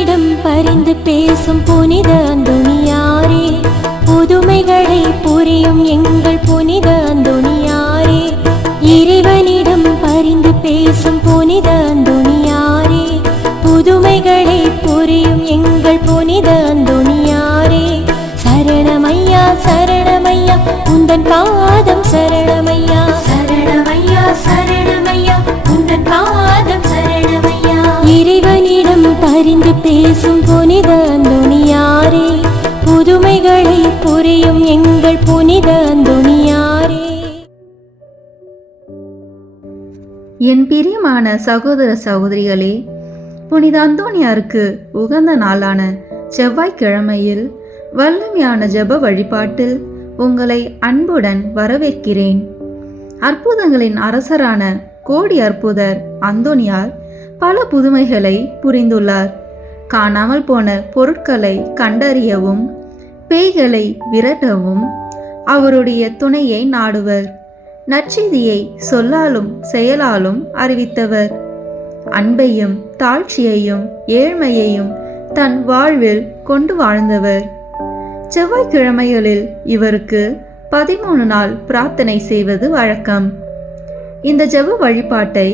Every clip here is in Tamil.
இறைவனிடம் பரிந்து பேசும் புனித அந்தோணியாரே, புதுமைகளை புரியும் எங்கள் புனித அந்தோணியாரே. இறைவனிடம் பரிந்து பேசும் புனித அந்தோணியாரே, புதுமைகளை புரியும் எங்கள் புனித அந்தோணியாரே. சரணமையா சரணமையா உந்தன் பாதம் சரணமையா, சரணமையா சரணமையா உந்தன் பாதம் சரணமையா. இறைவனிடம் பரிந்து பேசும் புனித அந்தோணியாரே, புதுமைகளை புரியும் எங்கள் புனித அந்தோணியாரே. என் பிரியமான சகோதர சகோதரிகளே, புனித அந்தோணியாருக்கு உகந்த நாளான செவ்வாய்க்கிழமையில் வல்லமையான ஜெப வழிபாட்டில் உங்களை அன்புடன் வரவேற்கிறேன். அற்புதங்களின் அரசரான கோடி அற்புதர் அந்தோணியார் பல புதுமைகளை புரிந்துள்ளார். காணாமல் போன பொருட்களை கண்டறியவும் பேய்களை விரட்டவும் அவருடைய துணையை நாடுவர். நற்செய்தியை சொல்லாலும் செயலாலும் அறிவித்தவர். அன்பையும் தாழ்ச்சியையும் ஏழ்மையையும் தன் வாழ்வில் கொண்டு வாழ்ந்தவர். செவ்வாய்க்கிழமைகளில் இவருக்கு 13 நாள் பிரார்த்தனை செய்வது வழக்கம். இந்த ஜெப வழிபாட்டை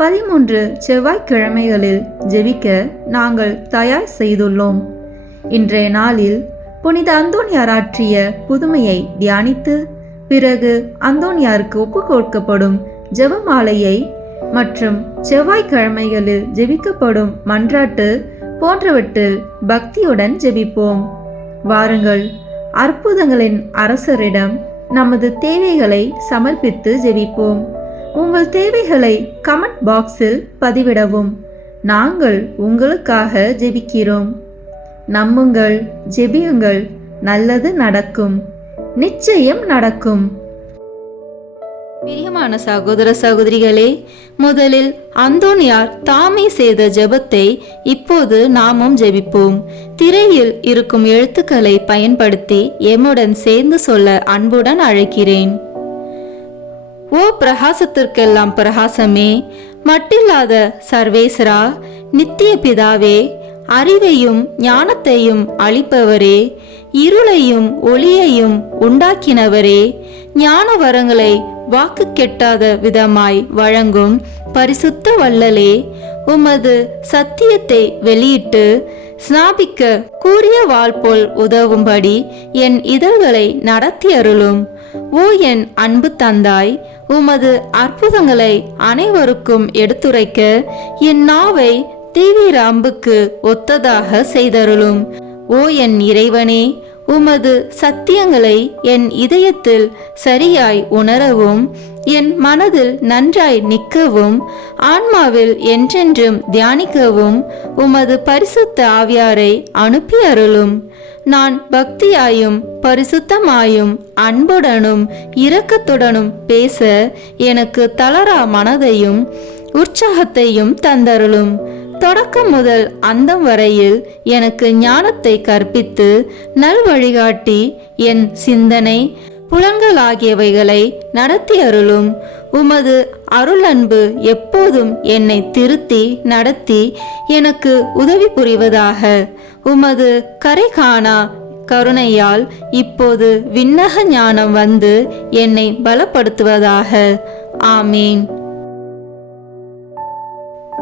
13 செவ்வாய்க்கிழமைகளில் ஜெபிக்க நாங்கள் தயார் செய்துள்ளோம். இன்றைய நாளில் புனித அந்தோணியார் ஆற்றிய புதுமையை தியானித்து பிறகு அந்தோணியாருக்கு ஒப்பு கொடுக்கப்படும் ஜெபமாலையை மற்றும் செவ்வாய்க்கிழமைகளில் ஜெபிக்கப்படும் மன்றாட்டு போன்றவற்றில் பக்தியுடன் ஜெபிப்போம். வாருங்கள், அற்புதங்களின் அரசரிடம் நமது தேவைகளை சமர்ப்பித்து ஜெபிப்போம். உங்கள் தேவைகளை கமெண்ட் பாக்ஸில் பதிவிடவும். நாங்கள் உங்களுக்காக ஜெபிக்கிறோம். நம்புங்கள், ஜெபியுங்கள், நல்லது நடக்கும், நிச்சயம் நடக்கும். பிரியமான சகோதர சகோதரிகளே, முதலில் அந்தோணியார் தாமே செய்த ஜெபத்தை இப்போது நாமும் ஜெபிப்போம். திரையில் இருக்கும் எழுத்துக்களை பயன்படுத்தி எம்முடன் சேர்ந்து சொல்ல அன்புடன் அழைக்கிறேன். ஓ பிரகாசத்திற்கெல்லாம் பிரகாசமே, மட்டில்லாத சர்வேஸ்வரா, நித்திய பிதாவே, அறிவையும் ஞானத்தையும் அளிப்பவரே, இருளையும் ஒளியையும் உண்டாக்கினவரே, ஞான வரங்களை வாக்கு கெட்டாத விதமாய் வழங்கும் பரிசுத்த வள்ளலே, உமது சத்தியத்தை வெளியிட்டு ஸ்நாபிக்க கூறிய வாள் போல் உதவும்படி என் இதழ்களை நடத்தி அருளும். ஓ என் அன்பு தந்தாய், உமது அற்புதங்களை அனைவருக்கும் எடுத்துரைக்க என் நாவை தீவிர அம்புக்கு ஒத்ததாக செய்தருளும். ஓ என் இறைவனே, உமது சத்தியங்களை என் இதயத்தில் சரியாய் உணரவும் என் மனதில் நன்றாய் நிற்கவும் ஆன்மாவில் என்றென்றும் தியானிக்கவும் உமது பரிசுத்த ஆவியாரை அனுப்பி அருளும். நான் பக்தியாயும் பரிசுத்தமாயும் அன்புடனும் இரக்கத்துடனும் பேச எனக்கு தளரா மனதையும் உற்சாகத்தையும் தந்தருளும். தொடக்கம் முதல் அந்தம் வரையில் எனக்கு ஞானத்தை கற்பித்து நல் வழிகாட்டி என் சிந்தனை புலன்கள் ஆகியவைகளை நடத்தி அருளும். உமது அருள் அன்பு எப்போதும் என்னை திருத்தி நடத்தி எனக்கு உதவி புரிவதாக. உமது கரை காணா கருணையால் இப்போது விண்ணக ஞானம் வந்து என்னை பலப்படுத்துவதாக. ஆமீன்.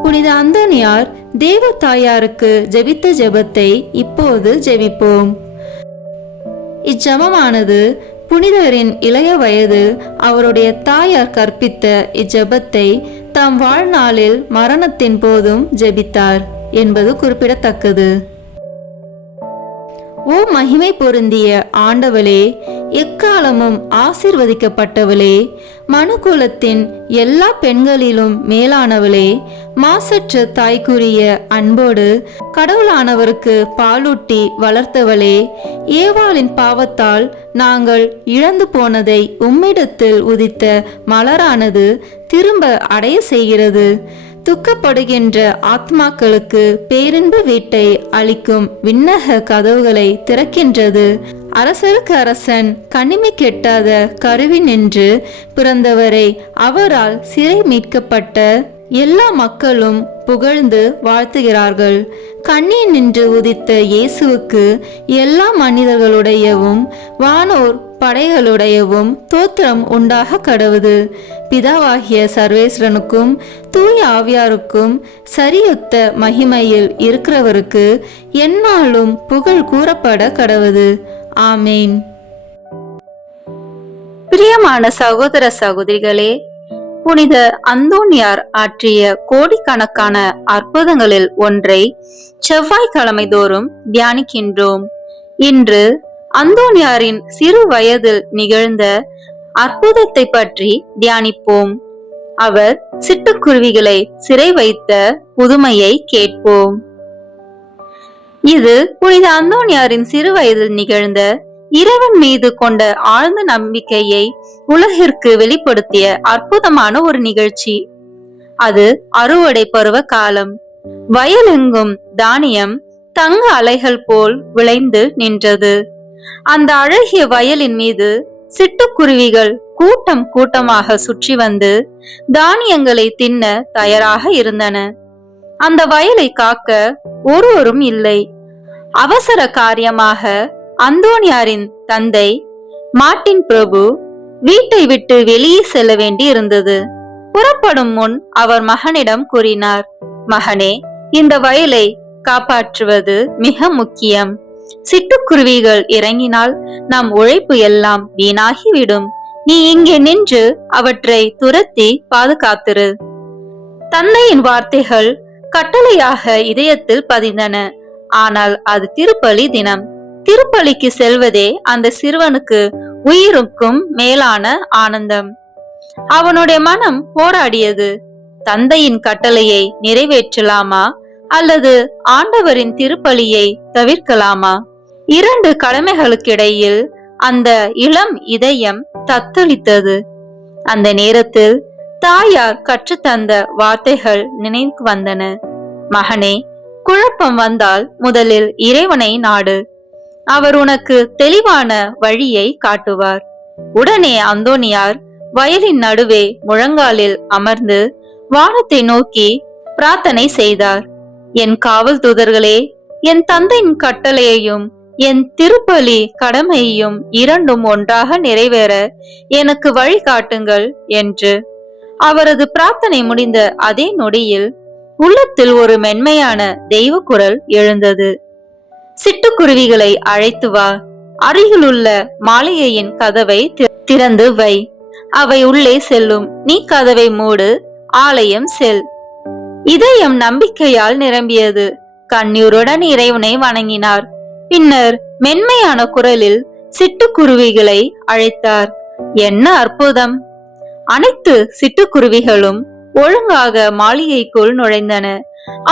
புனித அந்தோணியார் தேவ தாயாருக்கு ஜெபித்த ஜெபத்தை இப்போது ஜெபிப்போம். இச்செபமானது புனிதரின் இளைய வயதில் அவருடைய தாயார் கற்பித்த இச்செபத்தை தம் வாழ்நாளில் மரணத்தின் போதும் ஜெபித்தார் என்பது குறிப்பிடத்தக்கது. ஓ மகிமை பொருந்திய ஆண்டவளே, எக்காலமும் ஆசீர்வதிக்கப்பட்டவளே, மனுக்குலத்தின் எல்லா பெண்களிலும் மேலானவளே, மாசற்ற தாய்க்குரிய அன்போடு கடவுளானவருக்கு பாலூட்டி வளர்த்தவளே, ஏவாளின் பாவத்தால் நாங்கள் இழந்து போனதை உம்மிடத்தில் உதித்த மலரானது திரும்ப அடைய செய்கிறது. துக்கப்படுகின்ற ஆத்மாக்களுக்கு பேரின்பு வீட்டை அளிக்கும் விண்ணக கதவுகளை திறக்கின்றது. அரசருக்கு அரசன் கனிமை கெட்டாத கருவி நின்று பிறந்தவரை அவரால் சிறை மீட்கப்பட்ட எல்லா மக்களும் புகழ்ந்து வாழ்த்துகிறார்கள். கண்ணீர் நின்று உதித்த இயேசுவுக்கு எல்லா மனிதர்களுடையவும் வானோர் படைகளுடையவும் தோத்திரம் உண்டாக கடவுது. பிதாவாகிய சர்வேஸ்வரனுக்கும் தூய ஆவியாருக்கும் சரியொத்த மகிமையில் இருக்கிறவருக்கு எந்நாளும் புகழ் கூறப்பட கடவுது. ஆமேன். பிரியமான சகோதர சகோதரிகளே, புனித அந்தோனியார் ஆற்றிய கோடிக்கணக்கான அற்புதங்களில் ஒன்றை செவ்வாய்க்கிழமை தோறும் தியானிக்கின்றோம். இன்று அந்தோனியாரின் சிறு வயதில் நிகழ்ந்த அற்புதத்தை பற்றி தியானிப்போம். அவர் சிட்டுக்குருவிகளை சிறை வைத்த புதுமையை கேட்போம். இது புனித அந்தோனியாரின் சிறு வயதில் நிகழ்ந்த இறைவன் மீது கொண்ட ஆழ்ந்த நம்பிக்கையை உலகிற்கு வெளிப்படுத்திய அற்புதமான ஒரு நிகழ்ச்சி. அது அறுவடை பருவ காலம். வயலெங்கும் தானியம் தங்க அலைகள் போல் விளைந்து நின்றது. அந்த அழகிய வயலின் மீது சிட்டுக்குருவிகள் கூட்டம் கூட்டமாக சுற்றி வந்து தானியங்களை தின்ன தயாராக இருந்தன. அந்த வயலை காக்க ஒருவரும் இல்லை. அவசர காரியமாக அந்தோனியாரின் தந்தை மார்ட்டின் பிரபு வீட்டை விட்டு வெளியே செல்ல வேண்டி இருந்தது. புறப்படும் முன் அவர் மகனிடம் கூறினார், மகனே, இந்த வயலை காப்பாற்றுவது மிக முக்கியம். சிட்டுக்குருவிகள் இறங்கினால் நம் உழைப்பு எல்லாம் வீணாகிவிடும். நீ இங்கே நின்று அவற்றை துரத்தி பாதுகாத்திரு. தந்தையின் வார்த்தைகள் கட்டளையாக இதயத்தில் பதிந்தன. ஆனால் அது திருப்பலி தினம். திருப்பலிக்கு செல்வதே அந்த சிறுவனுக்கு உயிருக்கும் மேலான ஆனந்தம். அவனுடைய மனம் போராடியது. தந்தையின் கட்டளையை நிறைவேற்றலாமா அல்லது ஆண்டவரின் திருப்பலியை தவிர்க்கலாமா? இரண்டு கடமைகளுக்கிடையில் அந்த இளம் இதயம் தத்தளித்தது. அந்த நேரத்தில் தாயார் கற்றுத்தந்த வார்த்தைகள் நினைவுக்கு வந்தன. மகனே, குழப்பம் வந்தால் முதலில் இறைவனை நாடு. அவர் உனக்கு தெளிவான வழியை காட்டுவார். உடனே அந்தோனியார் வயலின் நடுவே முழங்காலில் அமர்ந்து வானத்தை நோக்கி பிரார்த்தனை செய்தார். என் காவல் தூதர்களே, என் தந்தையின் கட்டளையையும் என் திருப்பலி கடமையையும் இரண்டும் ஒன்றாக நிறைவேற எனக்கு வழி காட்டுங்கள் என்று. அவரது பிரார்த்தனை முடிந்த அதே நொடியில் உள்ளத்தில் ஒரு மென்மையான தெய்வ குரல் எழுந்தது. சிட்டுக்குருவிகளை அழைத்து வா. அருகிலுள்ள மாளிகையின் கதவை திறந்து வை. அவை உள்ளே செல்லும். நீ கதவை மூடு. ஆலயம் செல். இதயம் நம்பிக்கையால் நிரம்பியது. கண்ணீருடன் இறைவனை வணங்கினார். பின்னர் மென்மையான குரலில் சிட்டுக்குருவிகளை அழைத்தார். என்ன அற்புதம்! அனைத்து சிட்டுக்குருவிகளும் ஒழுங்காக மாளிகைக்குள் நுழைந்தன.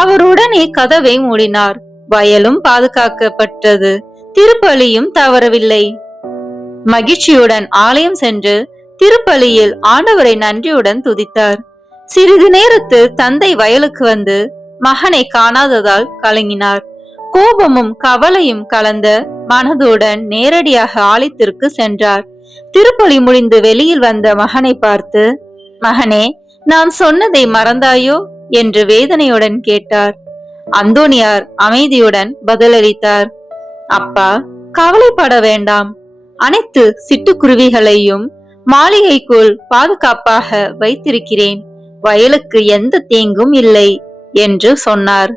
அவர் உடனே கதவை மூடினார். வயலும் பாதுகாக்கப்பட்டது. திருப்பலியும் தவறவில்லை. மகிழ்ச்சியுடன் ஆலயம் சென்று திருப்பலியில் ஆண்டவரை நன்றியுடன் துதித்தார். சிறிது நேரத்தில் தந்தை வயலுக்கு வந்து மகனை காணாததால் கலங்கினார். கோபமும் கவலையும் கலந்த மனதுடன் நேரடியாக ஆலயத்திற்கு சென்றார். திருப்பலி முடிந்து வெளியில் வந்த மகனை பார்த்து, மகனே, நான் சொன்னதை மறந்தாயோ என்று வேதனையுடன் கேட்டார். அந்தோனியார் அமைதியுடன் பதிலளித்தார், அப்பா, கவலைப்பட வேண்டாம். அனைத்து சிட்டுக்குருவிகளையும் மாளிகைக்குள் பாதுகாப்பாக வைத்திருக்கிறேன். வயலுக்கு எந்த தீங்கும் இல்லை என்று சொன்னார்.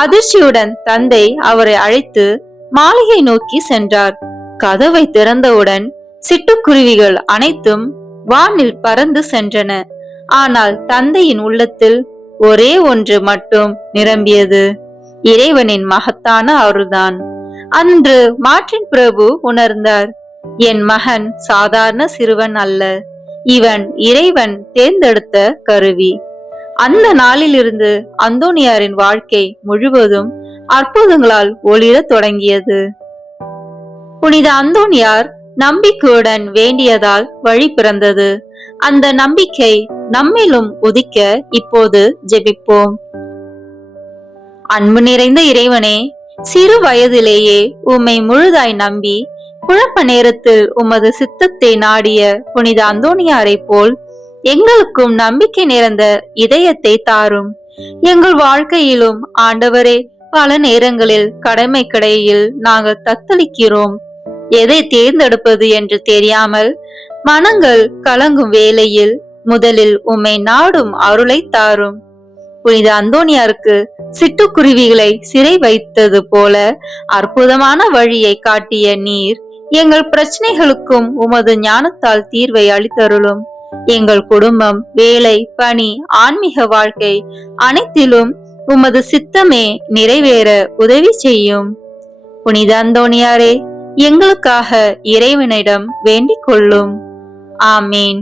அதிர்ச்சியுடன் தந்தை அவரை அழைத்து மாளிகை நோக்கி சென்றார். கதவை திறந்தவுடன் சிட்டுக்குருவிகள் அனைத்தும் வானில் பறந்து சென்றன. ஆனால் தந்தையின் உள்ளத்தில் ஒரே ஒன்று மட்டும் நிரம்பியது, இறைவனின் மகத்தான அருள்தான். அன்று மார்ட்டின் பிரபு உணர்ந்தார், என் மகன் சாதாரண சிறுவன் அல்ல, இவன் இறைவன் தேர்ந்தெடுத்த கருவி. அந்த நாளிலிருந்து அந்தோனியாரின் வாழ்க்கை முழுவதும் அற்புதங்களால் ஒளிரத் தொடங்கியது. புனித அந்தோனியார் நம்பிக்கையுடன் வேண்டியதால் வழி பிறந்தது. அந்த நம்பிக்கை நம்மிலும் உதிக்க இப்போது ஜெபிப்போம். அன்பு நிறைந்த இறைவனே, சிறு வயதிலேயே உம்மை முழுதாய் நம்பி குழப்ப நேரத்தில் உமது சித்தத்தை நாடிய புனித அந்தோனியாரை போல் எங்களுக்கும் நம்பிக்கை நிறைந்த இதயத்தை தாரும். எங்கள் வாழ்க்கையிலும் ஆண்டவரே பல நேரங்களில் கடமை கடையில் நாங்கள் தத்தளிக்கிறோம். எதை தேர்ந்தெடுப்பது என்று தெரியாமல் மனங்கள் கலங்கும் வேளையில் முதலில் உம்மை நாடும் அருளை தாரும். புனித அந்தோனியாருக்கு சிட்டுக்குருவிகளை சிறை வைத்தது போல அற்புதமான வழியை காட்டிய நீர் எங்கள் பிரச்சனைகளுக்கும் உமது ஞானத்தால் தீர்வை அளித்தருளும். எங்கள் குடும்பம், வேலை, பணி, ஆன்மீக வாழ்க்கை அனைத்திலும் உமது சித்தமே நிறைவேற உதவி செய்யும். புனித அந்தோனியாரே, எங்களுக்காக இறைவனிடம் வேண்டிக் கொள்ளும். ஆமீன்.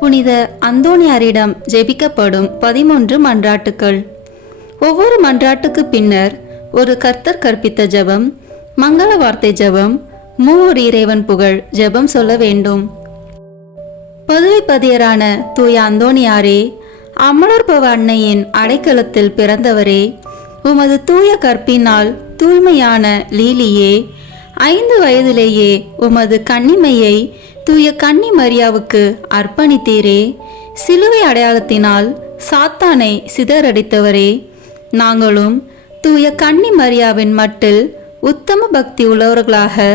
புனித அந்தோனியாரிடம் ஜெபிக்கப்படும் 13 மன்றாட்டுக்கள். ஒவ்வொரு மன்றாட்டுக்கு பின்னர் ஒரு கர்த்தர் கற்பித்த ஜெபம், மங்கள வார்த்தை ஜெபம், மூவர் இறைவன் புகழ் ஜெபம் சொல்ல வேண்டும். பதுவை பதியரான தூய அந்தோனியாரே, அமலர்பவ அன்னையின் அடைக்கலத்தில் பிறந்தவரே, உமது தூய கற்பினால் தூய்மையான லீலியே, 5 வயதிலேயே உமது கன்னிமையை தூய கன்னி மரியாவுக்கு அர்ப்பணித்தீரே. சிலுவை அடையாளத்தினால் சாத்தானை சிதறடித்தவரே, நாங்களும் தூய கன்னி மரியாவின் மட்டில் உத்தம பக்தி உள்ளவர்களாக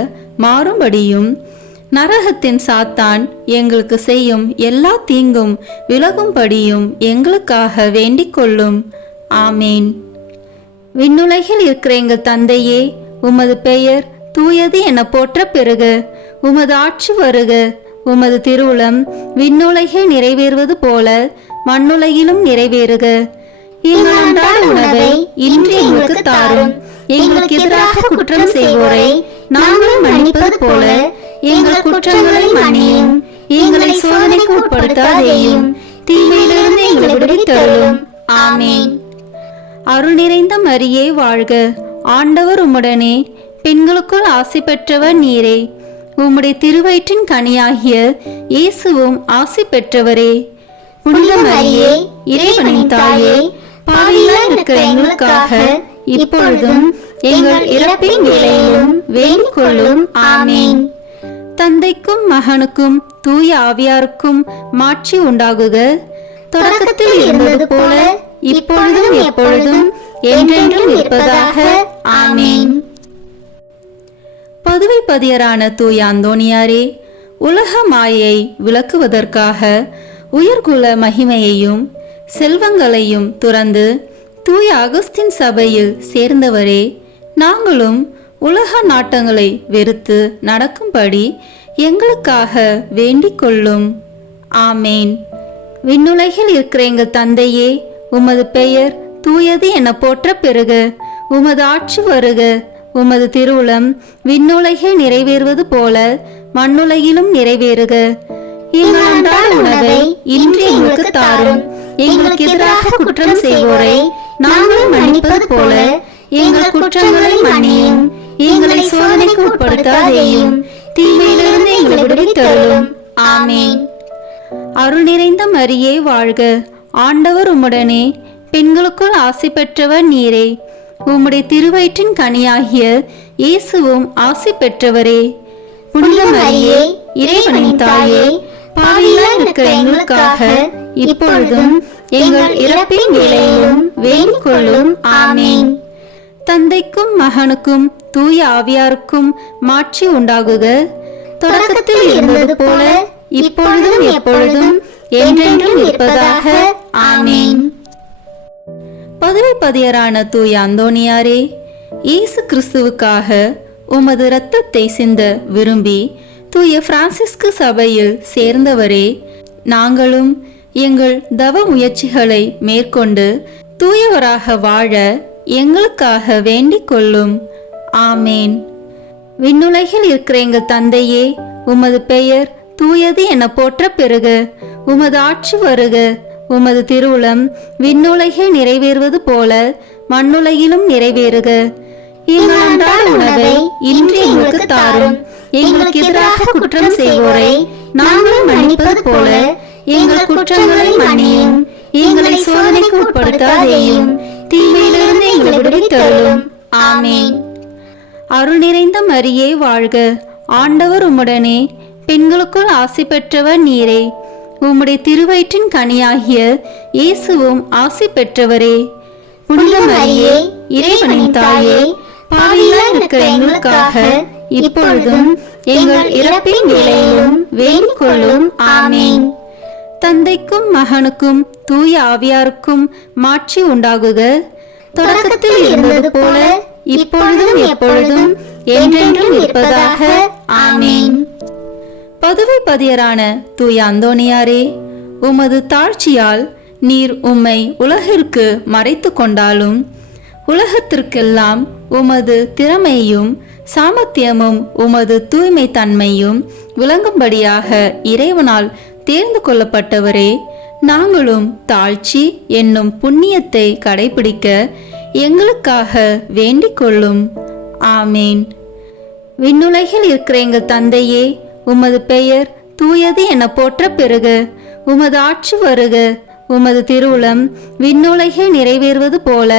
மாறும்படியும் நரகத்தின் சாத்தான் எங்களுக்கு செய்யும் எல்லா தீங்கும் விலகும்படியும் எங்களுக்காக வேண்டிக் கொள்ளும். ஆமேன். விண்ணுலகில் இருக்கிற எங்கள் தந்தையே, உமது பெயர் தூயது என போற்ற பெறுக. உமது ஆட்சி வருக. உமது திருவுளம் விண்ணுலகில் நிறைவேறுவது போல மண்ணுலகிலும் நிறைவேறுக. எங்கள் அன்றாட உணவை இன்று எங்களுக்கு தாரும். எங்களுக்கு எதிராக குற்றம் செய்வோரை நாங்கள் மன்னிப்பது போல எங்கள் குற்றங்களை மன்னியும். எங்களை சோதனைக்கு உட்படுத்தாதேயும், தீமையிலிருந்து எங்களை விடுவித்தருளும். ஆமேன். அருள் நிறைந்த மரியே வாழ்க. ஆண்டவர் உம்முடனே, பெண்களுக்குள் ஆசி பெற்றவர் நீரே. உம்முடைய திருவயிற்றின் கனியாகிய இயேசுவும் ஆசி பெற்றவரே. புனித மரியே, இறைவனின் தாயே, பாவிகளாய் இருக்கிற எங்களுக்காக இப்பொழுதும் எங்கள் இறப்பின் வேளையிலும் வேண்டிக் கொள்ளும். ஆமேன். தந்தைக்கும் மகனுக்கும் தூய ஆவியாருக்கும் மாட்சி உண்டாகுக. தொடக்கத்தில் இருந்தது போல இப்பொழுதும் எப்பொழுதும் என்றென்றும் இருப்பதாக. ஆமேன். பதுவை பதியரான தூய அந்தோனியாரே, உலக மாயை விளக்குவதற்காக உயர்குல மகிமையையும் செல்வங்களையும் துறந்து தூய அகஸ்தின் சபையில் சேர்ந்தவரே, நாங்களும் உலக நாட்டங்களை வெறுத்து நடக்கும்படி எங்களுக்காக வேண்டிக் கொள்ளும். ஆமேன். விண்ணுலகில் இருக்கிற எங்கள் தந்தையே, உமது பெயர் தூயது என போற்ற பெறுக. உமது ஆட்சி வருக. உமது திருவுளம் விண்ணுலகில் நிறைவேறுவது போல மண்ணுலகிலும் நிறைவேறுக. எங்கள் அன்றாட உணவை இன்று எங்களுக்கு தாரும். எங்களுக்கு எதிராக குற்றம் செய்வோரை நாங்கள் மன்னிப்பது போல எங்கள் குற்றங்களை மன்னியும். எங்களை சோதனைக்கு உட்படுத்தாதேயும், தீமையிலிருந்து எங்களை விடுவித்தருளும். ஆமேன். அருள் நிறைந்த மரியே வாழ்க. ஆண்டவர் உம்முடனே, பெண்களுக்குள் ஆசி பெற்றவர் நீரே. உம்முடைய திருவயிற்றின் கனியாகிய இயேசுவும் ஆசி பெற்றவரே. புனித மரியே, இறைவனின் தாயே, பாவிகளாய் இருக்கிற எங்களுக்காக இப்பொழுதும் எங்கள் இறப்பின் வேளையிலும் வேண்டிக் கொள்ளும். ஆமேன். தந்தைக்கும் மகனுக்கும் தூய ஆவியாருக்கும் மாட்சி உண்டாகுக. தொடக்கத்தில் இருந்தது போல இப்பொழுதும் எப்பொழுதும் என்றென்றும் இருப்பதாக. ஆமேன். பதுவை பதியரான தூய அந்தோனியாரே, இயேசு கிறிஸ்துவுக்காக உமது இரத்தத்தை சிந்த விரும்பி தூய பிரான்சிஸ்கு சபையில் சேர்ந்தவரே, நாங்களும் எங்கள் தவ முயற்சிகளை மேற்கொண்டு தூயவராக வாழ எங்களுக்காக வேண்டிக் கொள்ளும். ஆமேன். விண்ணுலகில் இருக்கிற எங்கள் தந்தையே, உமது பெயர் தூயது என போற்ற பெறுக. உமது ஆட்சி வருக. உமது திருவுளம் விண்ணுலகில் நிறைவேறுவது போல மண்ணுலகிலும் நிறைவேறுக. எங்கள் அன்றாட உணவை இன்று எங்களுக்கு தாரும். எங்களுக்கு எதிராக குற்றம் செய்வோரை நாங்கள் மன்னிப்பது போல எங்கள் குற்றங்களை மன்னியும். எங்களை சோதனைக்கு உட்படுத்தாதேயும், தீமையிலிருந்து எங்களை விடுவித்தருளும். ஆமேன். அருள் நிறைந்த மரியே வாழ்க. ஆண்டவர் உம்முடனே, பெண்களுக்குள் ஆசி பெற்றவர் நீரே. உம்முடைய திருவயிற்றின் கனியாகிய இயேசுவும் ஆசி பெற்றவரே. புனித மரியே, இறைவனின் தாயே, பாவிகளாய் இருக்கிற எங்களுக்காக இப்பொழுதும் எங்கள் இறப்பின் வேளையிலும் வேண்டிக் கொள்ளும். ஆமீன். தந்தைக்கும் மகனுக்கும் தூய ஆவியாருக்கும் மாட்சி உண்டாகுக. தொடக்கத்தில் இருந்தது போல இப்பொழுதும் எப்பொழுதும் என்றென்றும் இருப்பதாக. ஆமீன். பதுவை பதியரான தூய அந்தோணியாரே, உமது தாழ்ச்சியால் நீர் உம்மை உலகிற்கு மறைத்து கொண்டாலும் உலகத்திற்கெல்லாம் உமது திறமையும் சாமர்த்தியமும் உமது தூய்மை தன்மையும் விளங்கும்படியாக இறைவனால் தேர்ந்து கொள்ளப்பட்டவரே, நாங்களும் தாழ்ச்சி என்னும் புண்ணியத்தை கடைபிடிக்க எங்களுக்காக வேண்டிக் கொள்ளும். ஆமீன். விண்ணுலகில் இருக்கிற எங்கள் தந்தையே, உமது பெயர் தூயது என போற்ற பெறுக. உமது ஆட்சி வருக. உமது திருவுளம் விண்ணுலகில் நிறைவேறுவது போல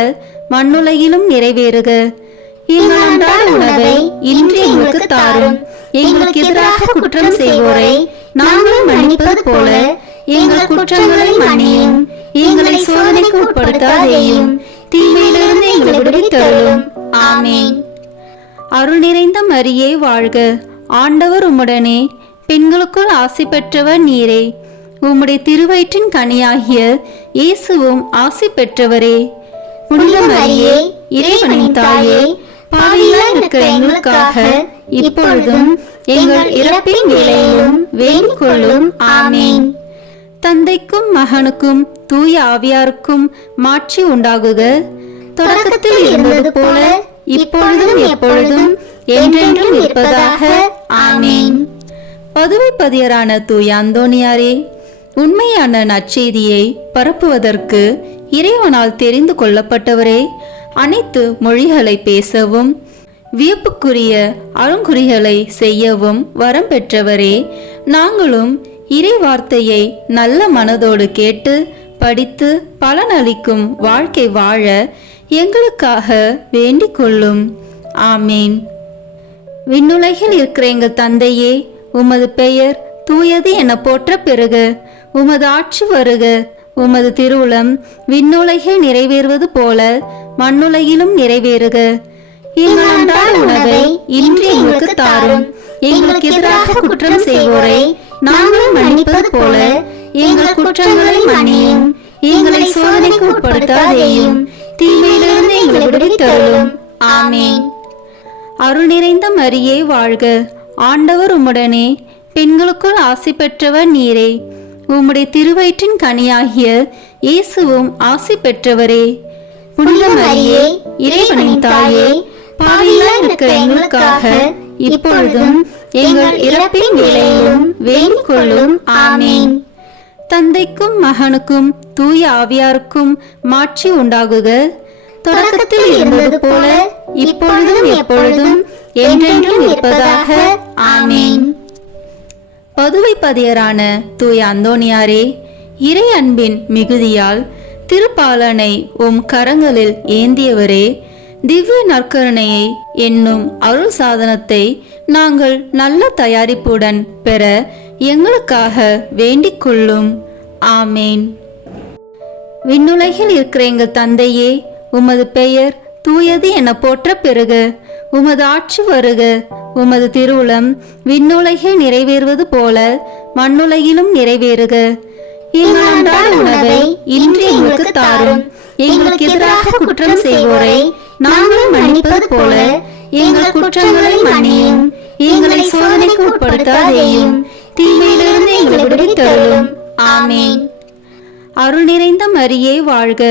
மண்ணுலகிலும் நிறைவேறுக. எங்கள் அன்றாட உணவை இன்று எங்களுக்கு தாரும். எங்களுக்கு எதிராக குற்றம் செய்வோரை நாங்கள் மன்னிப்பது போல எங்கள் குற்றங்களை மன்னியும். எங்களை சோதனைக்கு உட்படுத்தாதேயும், தீமையிலிருந்து எங்களை விடுவித்தருளும். ஆமீன். அருள் நிறைந்த மரியே வாழ்க. ஆண்டவர் உம்முடனே, பெண்களுக்குள் ஆசி பெற்றவர் நீரே. உம்முடைய திருவயிற்றின் கனியாகிய இயேசுவும் ஆசி பெற்றவரே. புனித மரியே, இறைவனின் தாயே, பாவிகளாய் இருக்கிற எங்களுக்காக இப்பொழுதும் எங்கள் இறப்பின் வேளையிலும் வேண்டிக் கொள்ளும். ஆமீன். தந்தைக்கும் மகனுக்கும் தூய ஆவியாருக்கும் மாட்சி உண்டாகுக. தொடக்கத்தில் இருந்தது போல இப்பொழுதும் எப்பொழுதும் என்றென்றும் இருப்பதாக. ஆமீன். பதுவை பதியரான தூய அந்தோணியாரே, உண்மையான நற்செய்தியை பரப்புவதற்கு இறைவனால் தெரிந்து கொள்ளப்பட்டவரே, அனைத்து மொழிகளை பேசவும் வியப்புக்குரிய அருங்குறிகளை செய்யவும் வரம் பெற்றவரே, நாங்களும் இறை வார்த்தையை நல்ல மனதோடு கேட்டு படித்து பலனளிக்கும் வாழ்க்கை வாழ எங்களுக்காக வேண்டிக் கொள்ளும். ஆமீன். விண்ணுலகில் இருக்கிற எங்கள் தந்தையே, உமது பெயர் தூயது என போற்ற பெறுக. உமது ஆட்சி வருக. உமது திருவுளம் விண்ணுலகில் நிறைவேறுவது போல மண்ணுலகிலும் நிறைவேறுக. எங்கள் அன்றாட உணவை இன்று எங்களுக்கு தாரும். எங்களுக்கு எதிராக குற்றம் செய்வோரை நாங்கள் மன்னிப்பது போல எங்கள் குற்றங்களை மன்னியும். எங்களை சோதனைக்கு உட்படுத்தாதேயும், தீமையிலிருந்து எங்களை விடுவித்தருளும். ஆமீன். அருள் நிறைந்த மரியே வாழ்க. ஆண்டவர் உம்முடனே, பெண்களுக்குள் ஆசி பெற்றவர் நீரே. உம்முடைய திருவயிற்றின் கனியாகிய இயேசுவும் ஆசி பெற்றவரே. புனித மரியே, இறைவனின் தாயே, பாவிகளாய் இருக்கிற எங்களுக்காக இப்பொழுதும் எங்கள் இறப்பின் வேளையிலும் வேண்டிக் கொள்ளும். ஆமீன். தந்தைக்கும் மகனுக்கும் தூய ஆவியாருக்கும் மாட்சி உண்டாகுக. தொடக்கத்தில் இருந்தது போல இப்பொழுதும் எப்பொழுதும் என்றென்றும் இருப்பதாக. ஆமீன். பதுவை பதியரான தூய அந்தோணியாரே, இறை அன்பின் மிகுதியால் திருப்பாலனை உம் கரங்களில் ஏந்தியவரே, திவ்ய நற்கருணையை என்னும் அருள் சாதனத்தை நாங்கள் நல்ல தயாரிப்புடன் பெற எங்களுக்காக வேண்டிக் கொள்ளும். ஆமேன். விண்ணுலகில் இருக்கிற எங்கள் தந்தையே, உமது பெயர் தூயது என போற்ற பெறுக. உமது ஆட்சி வருக. உமது திருவுளம் விண்ணுலகில் நிறைவேறுவது போல மண்ணுலகிலும் நிறைவேறுக. எங்கள் அன்றாட உணவை இன்று எங்களுக்கு தாரும். எங்களுக்கு எதிராக குற்றம் செய்வோரை நாங்கள் மன்னிப்பது போல எங்கள் குற்றங்களை மன்னியும். எங்களை சோதனைக்கு உட்படுத்தாதேயும், தீமையிலிருந்து எங்களை விடுவித்தருளும். ஆமீன். அருள் நிறைந்த மரியே வாழ்க.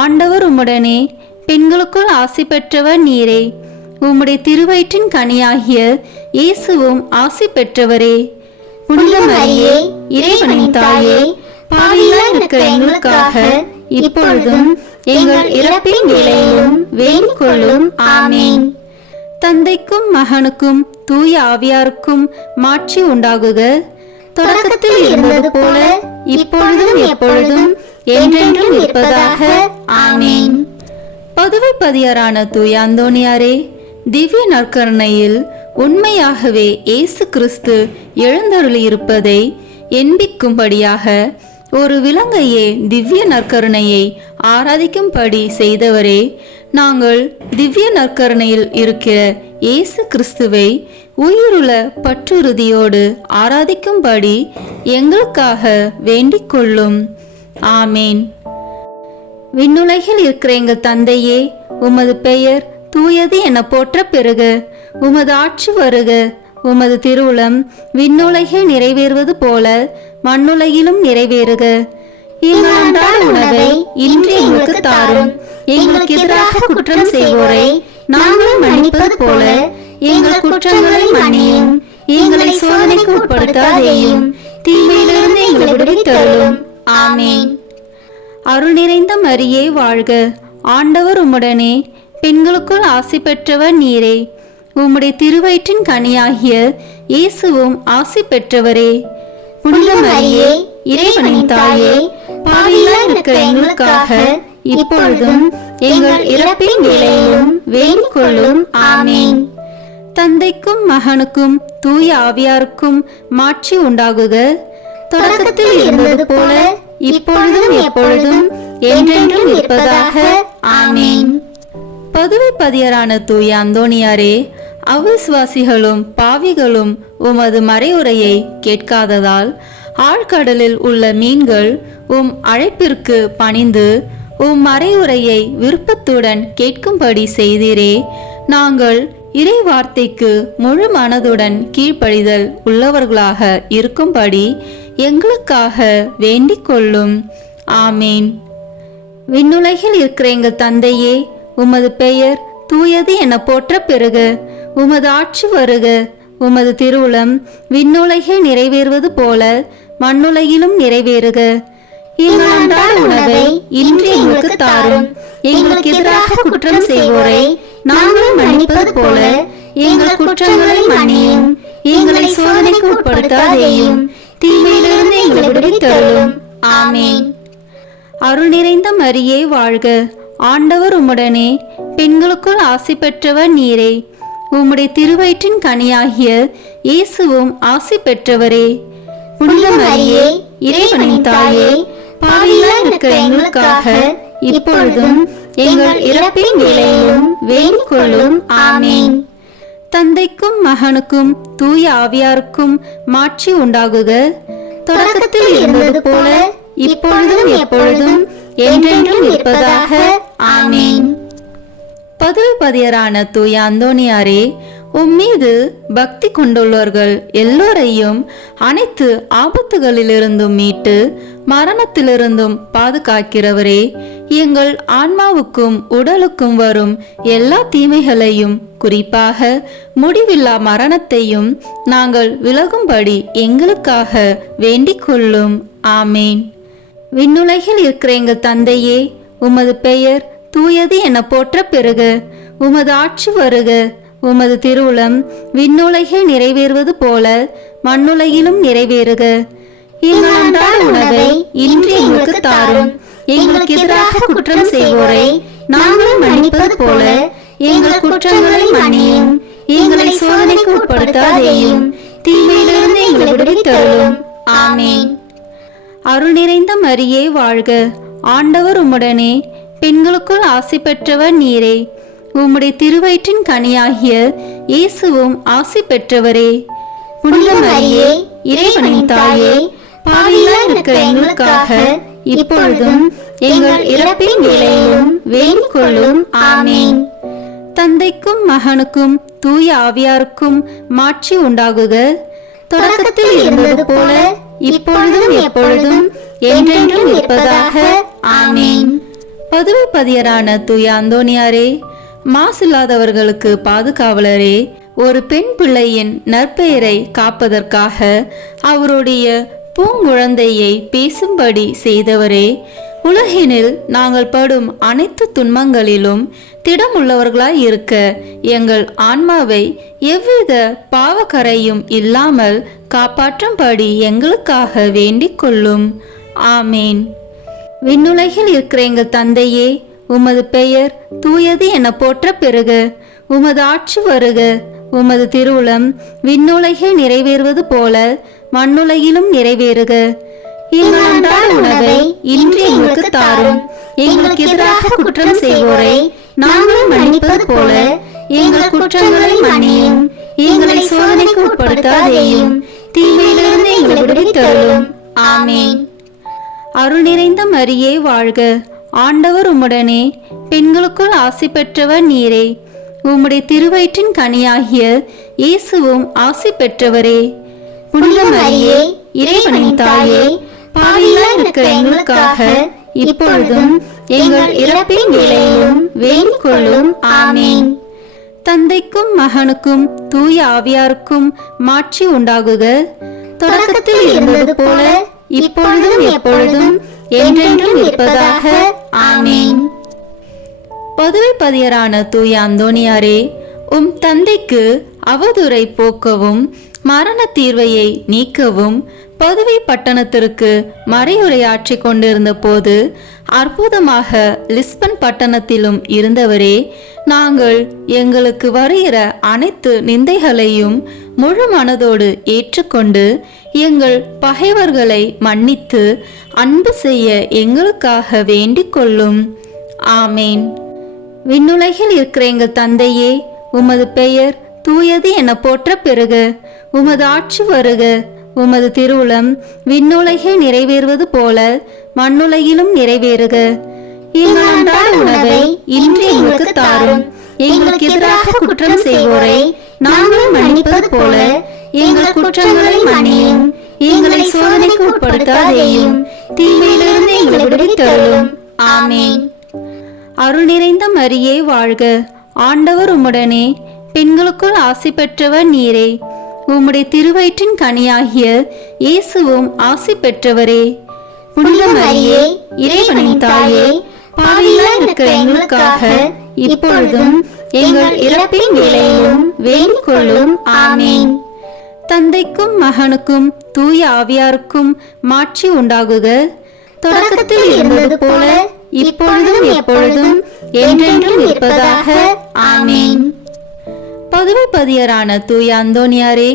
ஆண்டவர் உம்முடனே, பெண்களுக்குள் ஆசி பெற்றவர் நீரே. உம்முடைய திருவயிற்றின் கனியாகிய இயேசுவும் ஆசி பெற்றவரே. புனித மரியே, இறைவனின் தாயே, பாவிகளாய் இருக்கிற எங்களுக்காக இப்பொழுதும் எங்கள் இறப்பின் வேளையிலும் வேண்டிக் கொள்ளும். ஆமீன். தந்தைக்கும் மகனுக்கும் தூய ஆவியாருக்கும் மாட்சி உண்டாகுக. தொடக்கத்தில் இருந்தது போல இப்பொழுதும் எப்பொழுதும் என்றென்றும் இருப்பதாக. ஆமீன். பதுவை பதியரான தூய அந்தோணியாரே, திவ்ய நற்கருணையில் உண்மையாகவே இயேசு கிறிஸ்து எழுந்தருளி இருப்பதை என்பிக்கும்படியாக ஒரு விலங்கையே திவ்ய நற்கருணையை ஆராதிக்கும்படி செய்தவரே, நாங்கள் திவ்ய நற்கருணையில் இருக்கிற இயேசு கிறிஸ்துவை உயிருள்ள பற்றுறுதியோடு ஆராதிக்கும்படி எங்களுக்காக வேண்டிக் கொள்ளும். ஆமேன். விண்ணுலகில் இருக்கிற எங்கள் தந்தையே, உமது பெயர் தூயது என போற்ற பெறுக. உமது ஆட்சி வருக. உமது திருவுளம் விண்ணுலகில் நிறைவேறுவது போல மண்ணுலகிலும் நிறைவேறுக. எங்கள் அன்றாட உணவை இன்று எங்களுக்கு தாரும். எங்களுக்கு எதிராக குற்றம் செய்வோரை நாங்கள் மன்னிப்பது போல எங்கள் குற்றங்களை மன்னியும். எங்களை சோதனைக்கு உட்படுத்தாதேயும், தீமையிலிருந்து எங்களை விடுவித்தருளும். ஆமேன். அருள் நிறைந்த மரியே வாழ்க. ஆண்டவர் உம்முடனே, பெண்களுக்குள் ஆசி பெற்றவர் நீரே. உம்முடைய திருவயிற்றின் கனியாகிய இயேசுவும் ஆசி பெற்றவரே. புனித மரியே, இறைவனின் தாயே, பாவிகளாய் இருக்கிற எங்களுக்காக இப்பொழுதும் எங்கள் இறப்பின் வேளையிலும் வேண்டிக் கொள்ளும். ஆமேன். தந்தைக்கும் மகனுக்கும் தூய ஆவியாருக்கும் மாட்சி உண்டாகுக. தொடக்கத்தில் இருந்தது போல இப்பொழுதும் எப்பொழுதும் என்றென்றும் இருப்பதாக. ஆமேன். பதுவை பதியரான தூய அந்தோணியாரே, அவிசுவாசிகளும் பாவிகளும் உமது மறையுரையை கேட்காததால் ஆழ்கடலில் உள்ள மீன்கள் உம் அழைப்பிற்கு பணிந்து உம் மறையுரையை விருப்பத்துடன் கேட்கும்படி செய்தீரே. நாங்கள் இறை வார்த்தைக்கு முழு மனதுடன் கீழ்ப்படிதல் உள்ளவர்களாக இருக்கும்படி எங்களுக்காக வேண்டிக் கொள்ளும். ஆமேன். விண்ணுலகில் இருக்கிற எங்கள் தந்தையே, உமது பெயர் தூயது என போற்ற பெறுக. உமது ஆட்சி வருக. உமது திருவுளம் விண்ணுலகில் நிறைவேறுவது போல மண்ணுலகிலும் நிறைவேறுக. எங்கள் அன்றாட உணவை இன்று எங்களுக்கு தாரும். எங்களுக்கு எதிராக குற்றம் செய்வோரை நாங்கள் மன்னிப்பது போல எங்கள் குற்றங்களை மன்னியும். எங்களை சோதனைக்கு உட்படுத்தாதேயும், தீமையிலிருந்து எங்களை விடுவித்தருளும். ஆமேன். அருள் நிறைந்த மரியே வாழ்க. ஆண்டவர் உம்முடனே, பெண்களுக்குள் ஆசி பெற்றவர் நீரே. உம்முடைய திருவயிற்றின் கனியாகிய இயேசுவும் ஆசி பெற்றவரே. புனித மரியே, இறைவனின் தாயே, பாவிகளாய் இருக்கிற எங்களுக்காக இப்பொழுதும் எங்கள் இறப்பின் வேளையிலும் வேண்டிக் கொள்ளும். ஆமேன். தந்தைக்கும் மகனுக்கும் தூய ஆவியாருக்கும் மாட்சி உண்டாகுக. தொடக்கத்தில் இருந்தது போல இப்பொழுதும் எப்பொழுதும் என்றென்றும் இருப்பதாக. ஆமேன். பதுவை பதியரான தூய அந்தோணியாரே, உம்மீது பக்தி கொண்டுள்ளவர்கள் எல்லோரையும் அனைத்து ஆபத்துகளிலிருந்தும் மீட்டு மரணத்திலிருந்தும் பாதுகாக்கிறவரே, எங்கள் ஆன்மாவுக்கும் உடலுக்கும் வரும் எல்லா தீமைகளையும், குறிப்பாக முடிவில்லா மரணத்தையும் நாங்கள் விலகும்படி எங்களுக்காக வேண்டிக் கொள்ளும். ஆமேன். விண்ணுலகில் இருக்கிற எங்கள் தந்தையே, உமது பெயர் தூயது என போற்ற பெறுக. உமது ஆட்சி வருக. உமது திருவுளம் விண்ணுலகில் நிறைவேறுவது போல மண்ணுலகிலும் நிறைவேறுக. எங்கள் அன்றாட உணவை இன்று எங்களுக்கு தாரும். எங்களுக்கு எதிராக குற்றம் செய்வோரை நாங்கள் மன்னிப்பது போல எங்கள் குற்றங்களை மன்னியும். எங்களை சோதனைக்கு உட்படுத்தாதேயும், தீமையிலிருந்து எங்களை விடுவித்தருளும். ஆமேன். அருள் நிறைந்த மரியே வாழ்க. ஆண்டவர் உம்முடனே, பெண்களுக்குள் ஆசி பெற்றவர் நீரே. உம்முடைய திருவயிற்றின் கனியாகிய இயேசுவும் ஆசி பெற்றவரே. புனித மரியே, இறைவனின் தாயே, பாவிகளாய் இருக்கிற எங்களுக்காக இப்பொழுதும் எங்கள் இறப்பின் வேளையிலும் வேண்டிக் கொள்ளும். ஆமேன். தந்தைக்கும் மகனுக்கும் தூய ஆவியாருக்கும் மாட்சி உண்டாகுக. தொடக்கத்தில் இருந்தது போல இப்பொழுதும் எப்பொழுதும் என்றென்றும் இருப்பதாக. ஆமேன். பதுவை பதியரான தூய அந்தோணியாரே, மாசில்லாதவர்களுக்கு பாதுகாவலரே, ஒரு பெண் பிள்ளையின் நற்பெயரை காப்பதற்காக அவருடைய பூங்குழந்தையை பேசும்படி செய்தவரே, உலகினில் நாங்கள் படும் அனைத்து துன்பங்களிலும் திடமுள்ளவர்களாய் இருக்க எங்கள் ஆன்மாவை எவ்வித பாவக்கரையும் இல்லாமல் காப்பாற்றும்படி எங்களுக்காக வேண்டிக் கொள்ளும். ஆமேன். விண்ணுலகில் இருக்கிற எங்கள் தந்தையே, உமது பெயர் தூயது என போற்ற பெறுக. உமது ஆட்சி வருக. உமது திருவுளம் விண்ணுலகில் நிறைவேறுவது போல மண்ணுலகிலும் நிறைவேறுக. எங்கள் அன்றாட உணவை இன்று எங்களுக்கு தாரும். எங்களுக்கு எதிராக குற்றம் செய்வோரை நாங்கள் மன்னிப்பது போல எங்கள் குற்றங்களை மன்னியும். எங்களை சோதனைக்கு உட்படுத்தாதேயும், தீமையிலிருந்து எங்களை விடுவித்தருளும். ஆமென். அருள் நிறைந்த மரியே வாழ்க, ஆண்டவர் உம்முடனே, பெண்களுக்குள் ஆசி பெற்றவர் நீரே. உம்முடைய திருவயிற்றின் கனியாகிய இயேசுவும் ஆசி பெற்றவரே. புனித மரியே, இறைவனின் தாயே, பாவிகளாய் இருக்கிற எங்களுக்காக இப்பொழுதும் எங்கள் இறப்பின் வேளையிலும் வேண்டிக் கொள்ளும். ஆமென். தந்தைக்கும் மகனுக்கும் தூய ஆவியாருக்கும் மாட்சி உண்டாகுக. தொடக்கத்தில் இருந்தது போல இப்பொழுதும் எப்பொழுதும் என்றென்றும் இருப்பதாக. ஆமென். பதுவை பதியரான தூய அந்தோணியாரே, உம் தந்தைக்கு அவதூறை போக்கவும் மரண தீர்வையை நீக்கவும் பதுவை பட்டணத்திற்கு மறையுரையாற்றி கொண்டிருந்த போது அற்புதமாக லிஸ்பன் பட்டணத்திலும் இருந்தவரே, நாங்கள் எங்களுக்கு வருகிற அனைத்து நிந்தைகளையும் முழு மனதோடு ஏற்றுக்கொண்டு எங்கள் பகைவர்களை மன்னித்து அன்பு செய்ய எங்களுக்காக வேண்டிக் கொள்ளும். ஆமேன். விண்ணுலகில் இருக்கிற எங்கள் தந்தையே, உமது பெயர் தூயது என போற்ற பெறுக. உமது ஆட்சி வருக. உமது திருவுளம் விண்ணுலகில் நிறைவேறுவது போல மண்ணுலகிலும் நிறைவேறுக. எங்கள் அன்றாட உணவை இன்று எங்களுக்கு தாரும். எங்களுக்கு எதிராக குற்றம் செய்வோரை நாங்கள் மன்னிப்பது போல எங்கள் குற்றங்களை மன்னியும். எங்களை சோதனைக்கு உட்படுத்தாதேயும், தீமையிலிருந்து எங்களை விடுவித்தருளும். ஆமென். அருள் நிறைந்த மரியே வாழ்க, ஆண்டவர் உம்முடனே, பெண்களுக்குள் ஆசி பெற்றவர் நீரே. உம்முடைய திருவயிற்றின் கனியாகிய இயேசுவும் ஆசி பெற்றவரே. புனித மரியே, இறைவனின் தாயே, பாவிகளாய் இருக்கிற எங்களுக்காக இப்பொழுதும் எங்கள் இறப்பின் வேளையிலும் வேண்டிக் கொள்ளும். ஆமென். தந்தைக்கும் மகனுக்கும் தூய ஆவியாருக்கும் மாட்சி உண்டாகுக. தொடக்கத்தில் இருந்தது போல இப்பொழுதும் எப்பொழுதும் என்றென்றும் இருப்பதாக. ஆமென். பதுவை பதியரான தூய அந்தோணியாரே,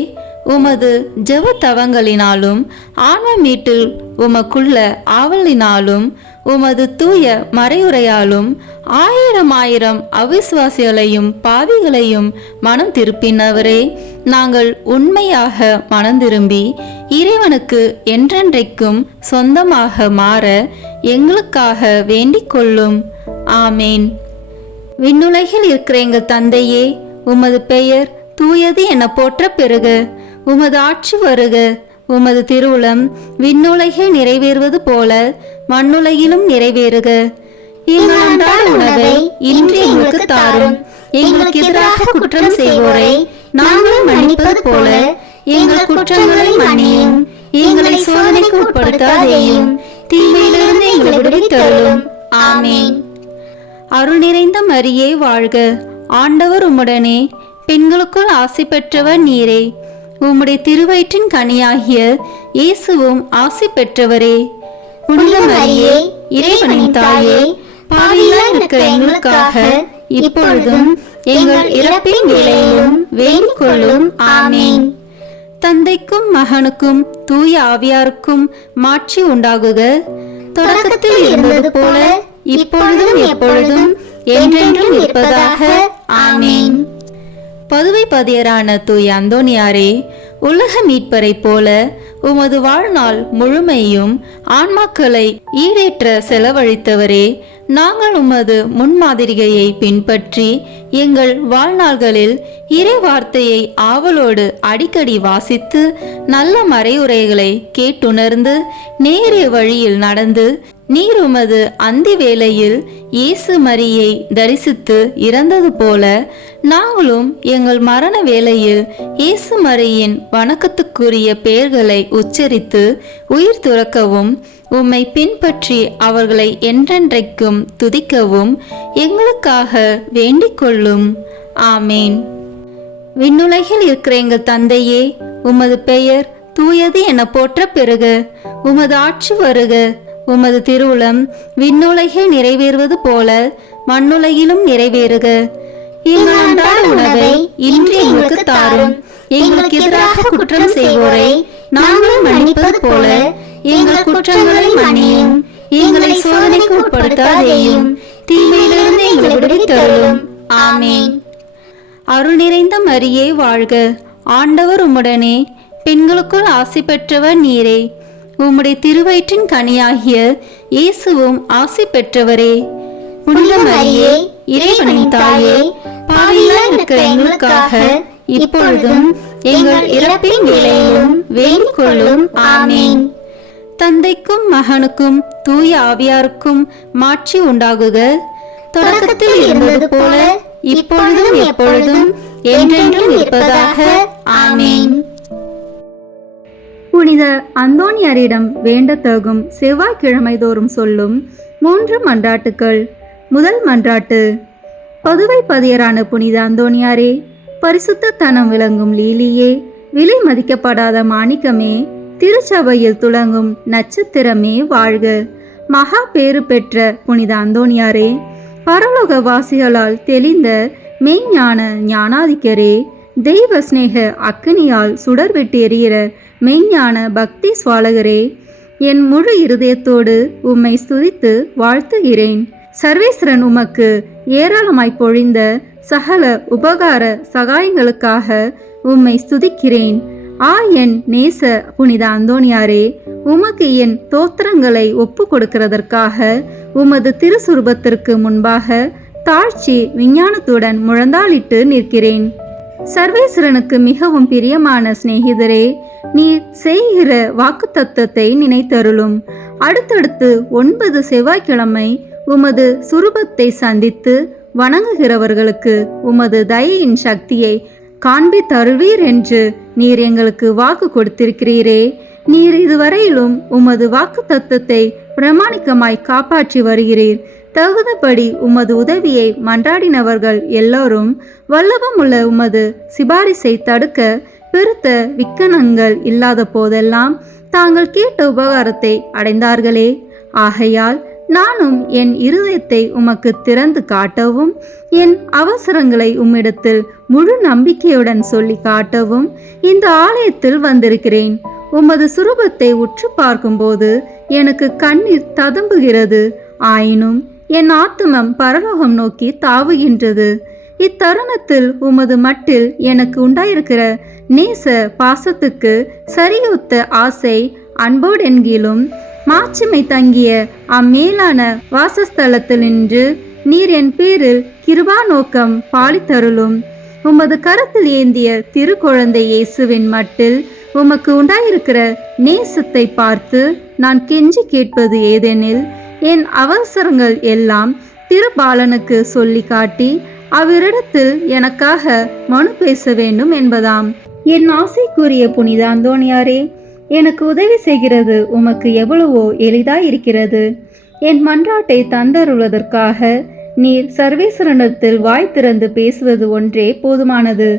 உமது ஜெப தவங்களினாலும் ஆன்ம மீட்டில் உமக்குள்ள ஆவலினாலும் உமது தூய மறையுரையாலும் ஆயிரம் அவிசுவாசிகளையும் பாவிகளையும் மனம் திருப்பினவரே, நாங்கள் உண்மையாக மனம் திரும்பி இறைவனுக்கு என்றென்றைக்கும் சொந்தமாக மாற எங்களுக்காக வேண்டிக் கொள்ளும். ஆமேன். விண்ணுலகில் இருக்கிற எங்கள் தந்தையே, உமது பெயர் தூயது என போற்ற பெறுக. உமது ஆட்சி வருக. உமது திருவுளம் விண்ணுலகில் நிறைவேறுவது போல மண்ணுலகிலும் நிறைவேறுக. எங்கள் அன்றாட உணவை இன்று எங்களுக்கு தாரும். எங்களுக்கு எதிராக குற்றம் செய்வோரை நாங்கள் மன்னிப்பது போல எங்கள் குற்றங்களை மன்னியும். எங்களை சோதனைக்கு உட்படுத்தாதேயும், தீமையிலிருந்து எங்களை விடுவித்தருளும். ஆமென். அருள் நிறைந்த மரியே வாழ்க, ஆண்டவர் உம்முடனே, பெண்களுக்குள் ஆசி பெற்றவர் நீரே. உம்முடைய திருவயிற்றின் கனியாகிய இயேசுவும் ஆசி பெற்றவரே. புனித மரியே, இறைவனின் தாயே, பாவிகளாய் இருக்கிற எங்களுக்காக இப்பொழுதும் எங்கள் இறப்பின் வேளையிலும் வேண்டிக் கொள்ளும். ஆமென். தந்தைக்கும் மகனுக்கும் தூய ஆவியாருக்கும் மாட்சி உண்டாகுக. தொடக்கத்தில் இருந்தது போல இப்பொழுதும் எப்பொழுதும் என்றென்றும் இருப்பதாக. ஆமென். பதுவை பதியரான தூய அந்தோணியாரே, உலக மீட்பரை போல உமது வாழ்நாள் முழுமையும் ஆன்மாக்களை ஈடேற்ற செலவழித்தவரே, நாங்கள் உமது முன்மாதிரிகையை பின்பற்றி எங்கள் வாழ்நாள்களில் இறை வார்த்தையை ஆவலோடு அடிக்கடி வாசித்து நல்ல மறையுரைகளை கேட்டுணர்ந்து நேரிய வழியில் நடந்து நீர் உமது அந்தி வேளையில் இயேசு மரியை தரிசித்து இறந்தது போல நாங்களும் எங்கள் மரண வேளையில் இயேசு மரியின் வணக்கத்துக்குரிய பெயர்களை உச்சரித்து உயிர் துறக்கவும் உம்மை பின்பற்றி அவர்களை என்றென்றைக்கும் துதிக்கவும் எங்களுக்காக வேண்டிக் கொள்ளும். ஆமேன். விண்ணுலகில் இருக்கிற எங்கள் தந்தையே, உமது பெயர் தூயது என போற்ற பெறுக. உமது ஆட்சி வருக. உமது திருவுளம் விண்ணுலகில் நிறைவேறுவது போல மண்ணுலகிலும் நிறைவேறுக. எங்கள் அன்றாட உணவை இன்று எங்களுக்கு தாரும். எங்களுக்கு எதிராக குற்றம் செய்வோரை நாங்கள் மன்னிப்பது போல எங்கள் குற்றங்களை மன்னியும். எங்களை சோதனைக்கு உட்படுத்தாதேயும், தீமையிலிருந்து எங்களை விடுவித்தருளும். ஆமென். அருள் நிறைந்த மரியே வாழ்க, ஆண்டவர் உம்முடனே, பெண்களுக்குள் ஆசி பெற்றவர் நீரே. உம்முடைய திருவயிற்றின் கனியாகிய இயேசுவும் ஆசி பெற்றவரே. புனித மரியே, இறைவனின் தாயே, பாவிகளாய் இருக்கிற எங்களுக்காக இப்பொழுதும் எங்கள் இறப்பின் வேளையிலும் வேண்டிக் கொள்ளும். ஆமென். தந்தைக்கும் மகனுக்கும் தூய ஆவியாருக்கும் மாட்சி உண்டாகுக. தொடக்கத்தில் இருந்தது போல இப்பொழுதும் எப்பொழுதும் என்றென்றும் இருப்பதாக. ஆமென். புனித அந்தோனியாரிடம் வேண்டத்தகும் செவ்வாய்க்கிழமை தோறும் சொல்லும் 3 மன்றாட்டுக்கள். முதல் மன்றாட்டு. பதுவை பதியரான புனித அந்தோனியாரே, பரிசுத்த தனம் விளங்கும் லீலியே, விலை மதிக்கப்படாத மாணிக்கமே, திருச்சபையில் துளங்கும் நட்சத்திரமே வாழ்க. மகா பேறு பெற்ற புனித அந்தோனியாரே, பரலோக வாசிகளால் தெளிந்த மெய்ஞான ஞானாதிக்கரே, தெய்வ ஸ்நேக அக்கினியால் சுடர்விட்டு எரிகிற மெய்ஞான பக்தி சுவாலகரே, என் முழு இருதயத்தோடு உம்மை ஸ்துதித்து வாழ்த்துகிறேன். சர்வேஸ்வரன் உமக்கு ஏராளமாய் பொழிந்த சகல உபகார சகாயங்களுக்காக உம்மை ஸ்துதிக்கிறேன். என் நேச புனித அந்தோனியாரே, உமக்கு என் தோத்திரங்களை ஒப்பு கொடுக்கிறதற்காக உமது திருசுரூபத்திற்கு முன்பாக தாழ்ச்சி விஞ்ஞானத்துடன் முழந்தாளிட்டு நிற்கிறேன். சர்வேஸ்வரனுக்கு மிகவும் பிரியமான சிநேகிதரே, நீர் செய்கிற வாக்குத்தத்தத்தை நினைத்தருளும். அடுத்தடுத்து 9 செவ்வாய்க்கிழமை உமது சுரூபத்தை சந்தித்து வணங்குகிறவர்களுக்கு உமது தயையின் சக்தியை காண்பித்தருள்வீர் என்று நீர் எங்களுக்கு வாக்கு கொடுத்திருக்கிறீரே. நீர் இதுவரையிலும் உமது வாக்கு தத்தத்தை பிரமாணிக்கமாய் காப்பாற்றி வருகிறீர். தகுந்தபடி உமது உதவியை மன்றாடினவர்கள் எல்லோரும் வல்லபமுள்ள உமது சிபாரிசை தடுக்க பெருத்த விக்கனங்கள் இல்லாத போதெல்லாம் தாங்கள் கேட்ட உபகாரத்தை அடைந்தார்களே. ஆகையால் நானும் என் இருதயத்தை உமக்கு திறந்து காட்டவும், என் அவசரங்களை உம்மிடத்தில் முழு நம்பிக்கையுடன் சொல்லி காட்டவும் இந்த ஆலயத்தில் வந்திருக்கிறேன். உமது சுரூபத்தை உற்று பார்க்கும்போது எனக்கு கண்ணீர் ததும்புகிறது. ஆயினும் என் ஆத்துமம் பரலோகம் நோக்கி தாவுகின்றது. இத்தருணத்தில் உமது மட்டில் எனக்கு உண்டாயிருக்கிற நேச பாசத்துக்கு சரியொத்த ஆசை அன்போடென்கிலும் மாட்சிமை தங்கிய அம்மேலான வாசஸ்தலத்தில் நின்று நீர் என் பேரில் கிருபா நோக்கம் பாலித்தருளும். உமது கரத்தில் ஏந்திய திருக்குழந்தை இயேசுவின் மட்டில் உமக்கு உண்டாயிருக்கிற நேசத்தை பார்த்து நான் கெஞ்சி கேட்பது ஏதெனில், என் அவசரங்கள் எல்லாம் திருபாலனுக்கு சொல்லி காட்டி அவரிடத்தில் எனக்காக மனு பேச வேண்டும் என்பதாம். என் ஆசைக்குரிய புனித அந்தோனியாரே, எனக்கு உதவி செய்கிறது உமக்கு எவ்வளவோ எளிதாயிருக்கிறது. என் மன்றாட்டை தந்தருவதற்காக நீர் சர்வேஸ்வரனிடத்தில் வாய் திறந்து பேசுவது ஒன்றே போதுமானது.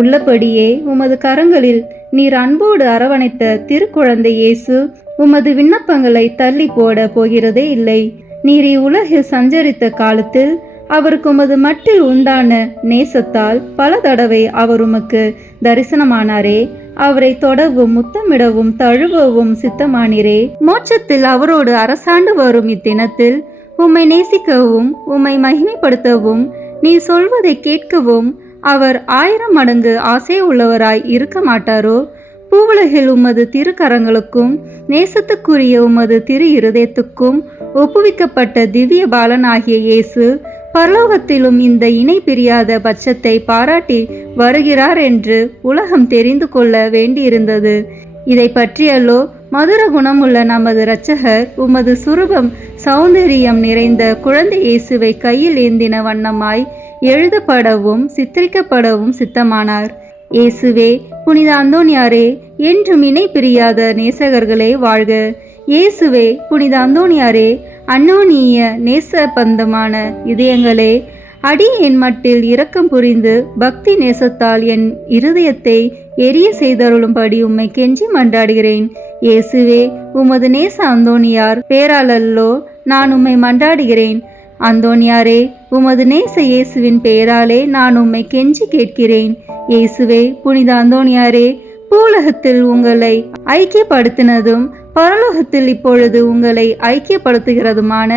உள்ளபடியே உமது கரங்களில் நீர் அன்போடு அரவணைத்த திருக்குழந்தை இயேசு உமது விண்ணப்பங்களை தள்ளி போட போகிறதே இல்லை. நீர் இவ்வுலகில் சஞ்சரித்த காலத்தில் அவருக்கு உமது மட்டில் உண்டான நேசத்தால் பல தடவை அவர் உமக்கு தரிசனமானாரே. அவரை தொடவும் முத்தமிடவும் தழுவவும் சித்தமானீரே. மோட்சத்தில் அவரோடு அரசாண்டு வரும் இத்தினத்தில் உம்மை நேசிக்கவும் உம்மை மகிமைப்படுத்தவும் நீ சொல்வதை கேட்கவும் அவர் 1000 மடங்கு ஆசை உள்ளவராய் இருக்க மாட்டாரோ? பூவுலகில் உமது திருக்கரங்களுக்கும் நேசத்துக்குரிய உமது திரு இருதயத்துக்கும் ஒப்புவிக்கப்பட்ட திவ்ய பாலனாகிய இயேசு பரலோகத்திலும் இந்த இணை பிரியாத பட்சத்தை பாராட்டி வருகிறார் என்று உலகம் தெரிந்து கொள்ள வேண்டியிருந்தது. இதை பற்றியல்லோ மதுர குணமுள்ள நமது இரட்சகர் உமது சுரூபம் சௌந்தரியம் நிறைந்த குழந்தை இயேசுவை கையில் ஏந்தின வண்ணமாய் எழுதப்படவும் சித்தரிக்கப்படவும் சித்தமானார். இயேசுவே, புனித அந்தோனியாரே, என்றும் இணை பிரியாத நேசகர்களே வாழ்க. இயேசுவே, புனித அந்தோனியாரே, அன்னோனிய நேச பந்தமான இதயங்களே, அடியேன் மட்டில் இரக்கம் புரிந்து பக்தி நேசத்தால் என் இருதயத்தை எரிய செய்தருளும்படி உம்மை கெஞ்சி மன்றாடுகிறேன். இயேசுவே, உமது நேச அந்தோனியார் பேராலல்லோ நான் உம்மை மன்றாடுகிறேன். அந்தோணியாரே, உமது நேச இயேசுவின் பெயராலே நான் உம்மை கெஞ்சி கேட்கிறேன். இயேசுவே, புனித அந்தோணியாரே, பூலகத்தில் உங்களை ஐக்கியப்படுத்தினதும் பரலோகத்தில் இப்பொழுது உங்களை ஐக்கியப்படுத்துகிறதுமான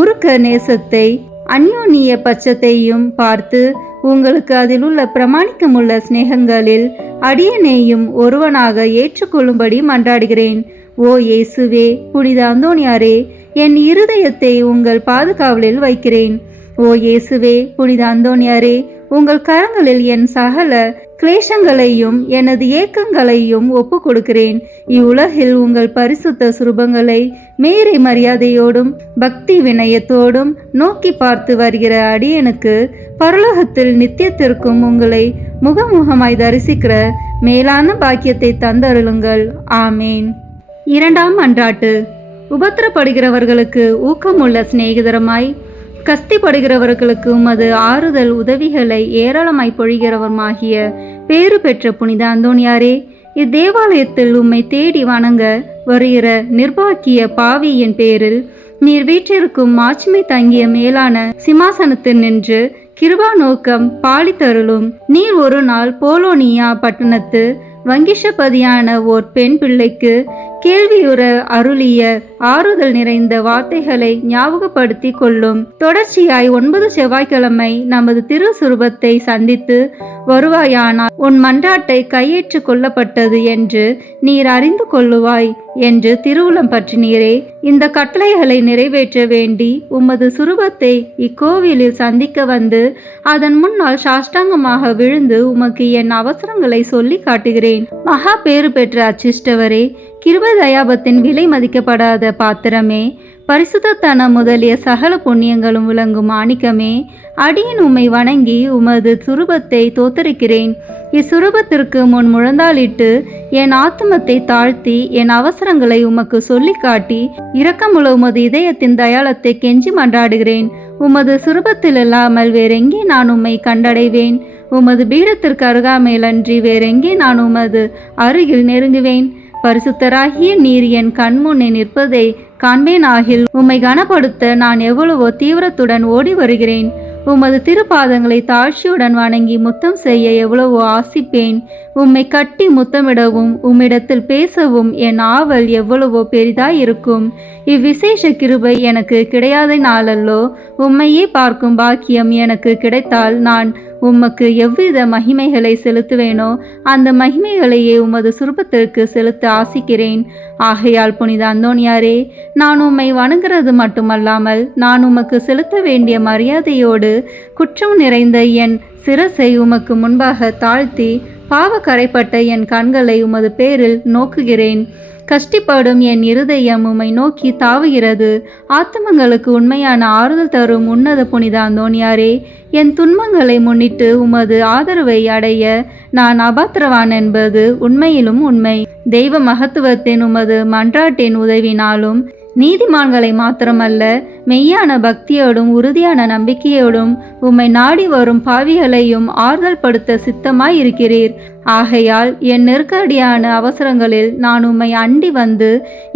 உருக்க நேசத்தை அந்யோன்ய பட்சத்தையும் பார்த்து உங்களுக்கு அதில் உள்ள பிரமாணிக்கமுள்ள சிநேகங்களில் அடியனையும் ஒருவனாக ஏற்றுக்கொள்ளும்படி மன்றாடுகிறேன். ஓ இயேசுவே, புனித அந்தோணியாரே, என் இருதயத்தை உங்கள் பாதுகாவலில் வைக்கிறேன். ஓ இயேசுவே, புனித அந்தோணியாரே, உங்கள் கரங்களில் என் சகல கிளேசங்களையும் எனது ஏக்கங்களையும் ஒப்பு கொடுக்கிறேன். இவ்வுலகில் உங்கள் பரிசுத்த சுரூபங்களை மேரி மரியாதையோடும் பக்தி வினயத்தோடும் நோக்கி பார்த்து வருகிற அடியனுக்கு பரலோகத்தில் நித்தியத்திற்கும் உங்களை முகமுகமாய் தரிசிக்கிற மேலான பாக்கியத்தை தந்தருளுங்கள். ஆமேன். இரண்டாம் மன்றாட்டு. உபத்திரப்படுகிறவர்களுக்கு ஊக்கமுள்ள சிநேகிதரமாய் கஸ்திப்படுகிறவர்களுக்கு உமது ஆறுதல் உதவிகளை ஏராளமாய் பொழிகிறவருமாகிய பேறு பெற்ற புனித அந்தோணியாரே, இத்தேவாலயத்தில் உம்மை தேடி வணங்க வருகிற நிர்பாக்கிய பாவியின் பேரில் நீர் வீற்றிருக்கும் மாட்சிமை தங்கிய மேலான சிம்மாசனத்தில் நின்று கிருபா நோக்கம் பாலித்தருளும். நீர் ஒரு நாள் போலோனியா பட்டணத்து வங்கிஷபதியான ஓர் பெண் பிள்ளைக்கு கேள்வியுற அருளிய ஆறுதல் நிறைந்த வார்த்தைகளை ஞாபகப்படுத்தி கொள்ளும். தொடர்ச்சியாய் 9 செவ்வாய்க்கிழமை நமது திருசுரூபத்தை சந்தித்து வருவாயானால் உன் மன்றாட்டை கையேற்று கொள்ளப்பட்டது என்று நீர் அறிந்து கொள்ளுவாய் என்று திருவுளம் பற்றினீரே. இந்த கட்டளைகளை நிறைவேற்ற வேண்டி உமது சுரூபத்தை இக்கோவிலில் சந்திக்க வந்து அதன் முன்னால் சாஷ்டாங்கமாக விழுந்து உமக்கு என் அவசரங்களை சொல்லி காட்டுகிறேன். மகா பேறு பெற்ற அச்சிஷ்டவரே, கிருபை தயாபத்தின் விலை மதிக்கப்படாத பாத்திரமே, பரிசுத்தத்தனம் முதலிய சகல புண்ணியங்களும் விளங்கும் மாணிக்கமே, அடியேன் உம்மை வணங்கி உமது சுரூபத்தை தோத்தரிக்கிறேன். இச்சுரூபத்திற்கு முன் முழந்தாளிட்டு என் ஆத்துமத்தை தாழ்த்தி என் அவசரங்களை உமக்கு சொல்லி காட்டி இரக்கமுள்ள உமது இதயத்தின் தயாளத்தை கெஞ்சி மன்றாடுகிறேன். உமது சுரூபத்தில் இல்லாமல் வேறெங்கே நான் உம்மை கண்டடைவேன்? உமது பீடத்திற்கு அருகாமையிலன்றி வேறெங்கே நான் உமது அருகில் நெருங்குவேன்? பரிசுத்தராகிய நீர் என் கண்முன்னே நிற்பதை காண்பேனாகில் உம்மை கனப்படுத்த நான் எவ்வளவோ தீவிரத்துடன் ஓடி வருகிறேன். உமது திருப்பாதங்களை தாழ்ச்சியுடன் வணங்கி முத்தம் செய்ய எவ்வளவோ ஆசிப்பேன். உம்மை கட்டி முத்தமிடவும் உம்மிடத்தில் பேசவும் என் ஆவல் எவ்வளவோ பெரிதாயிருக்கும். இவ்விசேஷ கிருபை எனக்கு கிடையாத நாளல்லோ. உம்மையே பார்க்கும் பாக்கியம் எனக்கு கிடைத்தால் நான் உமக்கு எவ்வித மகிமைகளை செலுத்துவேனோ அந்த மகிமைகளையே உமது சுரூபத்திற்கு செலுத்த ஆசிக்கிறேன். ஆகையால் புனித அந்தோணியாரே, நான் உம்மை வணங்குறது மட்டுமல்லாமல் நான் உமக்கு செலுத்த வேண்டிய மரியாதையோடு குற்றம் நிறைந்த என் சிரசை உமக்கு முன்பாக தாழ்த்தி பாவ கரைப்பட்ட என் கண்களை உமது பேரில் நோக்குகிறேன். கஷ்டிப்படும் என் இருதயம் உம்மை நோக்கி தாவுகிறது. ஆத்துமங்களுக்கு உண்மையான ஆறுதல் தரும் உன்னத புனித அந்தோணியாரே, என் துன்பங்களை முன்னிட்டு உமது ஆதரவை அடைய நான் அபாத்திரவான் என்பது உண்மையிலும் உண்மை. தெய்வ மகத்துவத்தின் உமது மன்றாட்டின் உதவினாலும் நீதிமான்களை மாத்திரமல்ல, மெய்யான பக்தியோடும் உறுதியான நம்பிக்கையோடும் உம்மை நாடி வரும் பாவிகளையும் ஆறுதல் படுத்த சித்தமாய் இருக்கிறீர். ஆகையால் என் நெருக்கடியான அவசரங்களில் நான் உம்மை அண்டி வந்து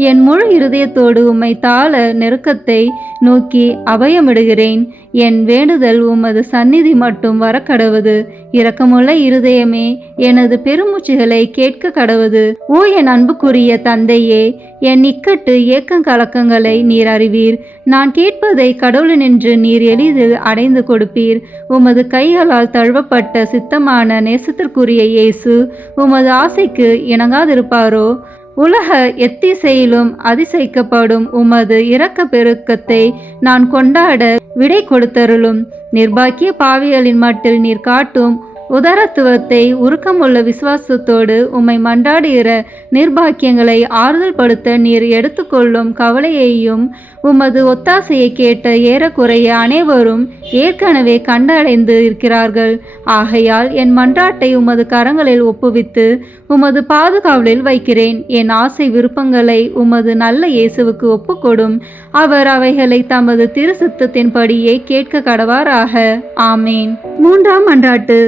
என் முழு இருதயத்தோடு உம்மை தாழ நெருக்கத்தை நோக்கி அபயமிடுகிறேன். என் வேண்டுதல் உமது சந்நிதி மட்டும் வர கடவுது. இரக்கமுள்ள இருதயமே, எனது பெருமூச்சுகளை கேட்க கடவுது. ஓ என் அன்புக்குரிய தந்தையே, என் இக்கட்டு ஏக்கங்கலக்கங்களை நீர் அறிவீர். நான் கேட்பதை கடவுளினின்று நீர் எளிதில் அடைந்து கொடுப்பீர். உமது கைகளால் தழுவப்பட்ட சித்தமான நேசத்திற்குரிய இயேசு உமது ஆசைக்கு இணங்காதிருப்பாரோ? உலக எத்திசையிலும் அதிசயிக்கப்படும் உமது இரக்க பெருக்கத்தை நான் கொண்டாட விடை கொடுத்தருளும். நிர்பாக்கிய பாவிகளின் மட்டில் நீர் காட்டும் உதாரத்துவத்தை உருக்கமுள்ள விசுவாசத்தோடு உம்மை மன்றாடுகிற நிர்பாக்கியங்களை ஆறுதல் படுத்த நீர் எடுத்துக்கொள்ளும் கவலையையும் உமது ஒத்தாசையை கேட்ட ஏறக்குறைய அனைவரும் ஏற்கனவே கண்டடைந்து இருக்கிறார்கள். ஆகையால் என் மன்றாட்டை உமது கரங்களில் ஒப்புவித்து உமது பாதுகாவலில் வைக்கிறேன். என் ஆசை விருப்பங்களை உமது நல்ல இயேசுவுக்கு ஒப்புக்கொடும். அவர் அவைகளை தமது திருசித்தத்தின்படியே கேட்க கடவாராக. ஆமேன். மூன்றாம் மன்றாட்டு.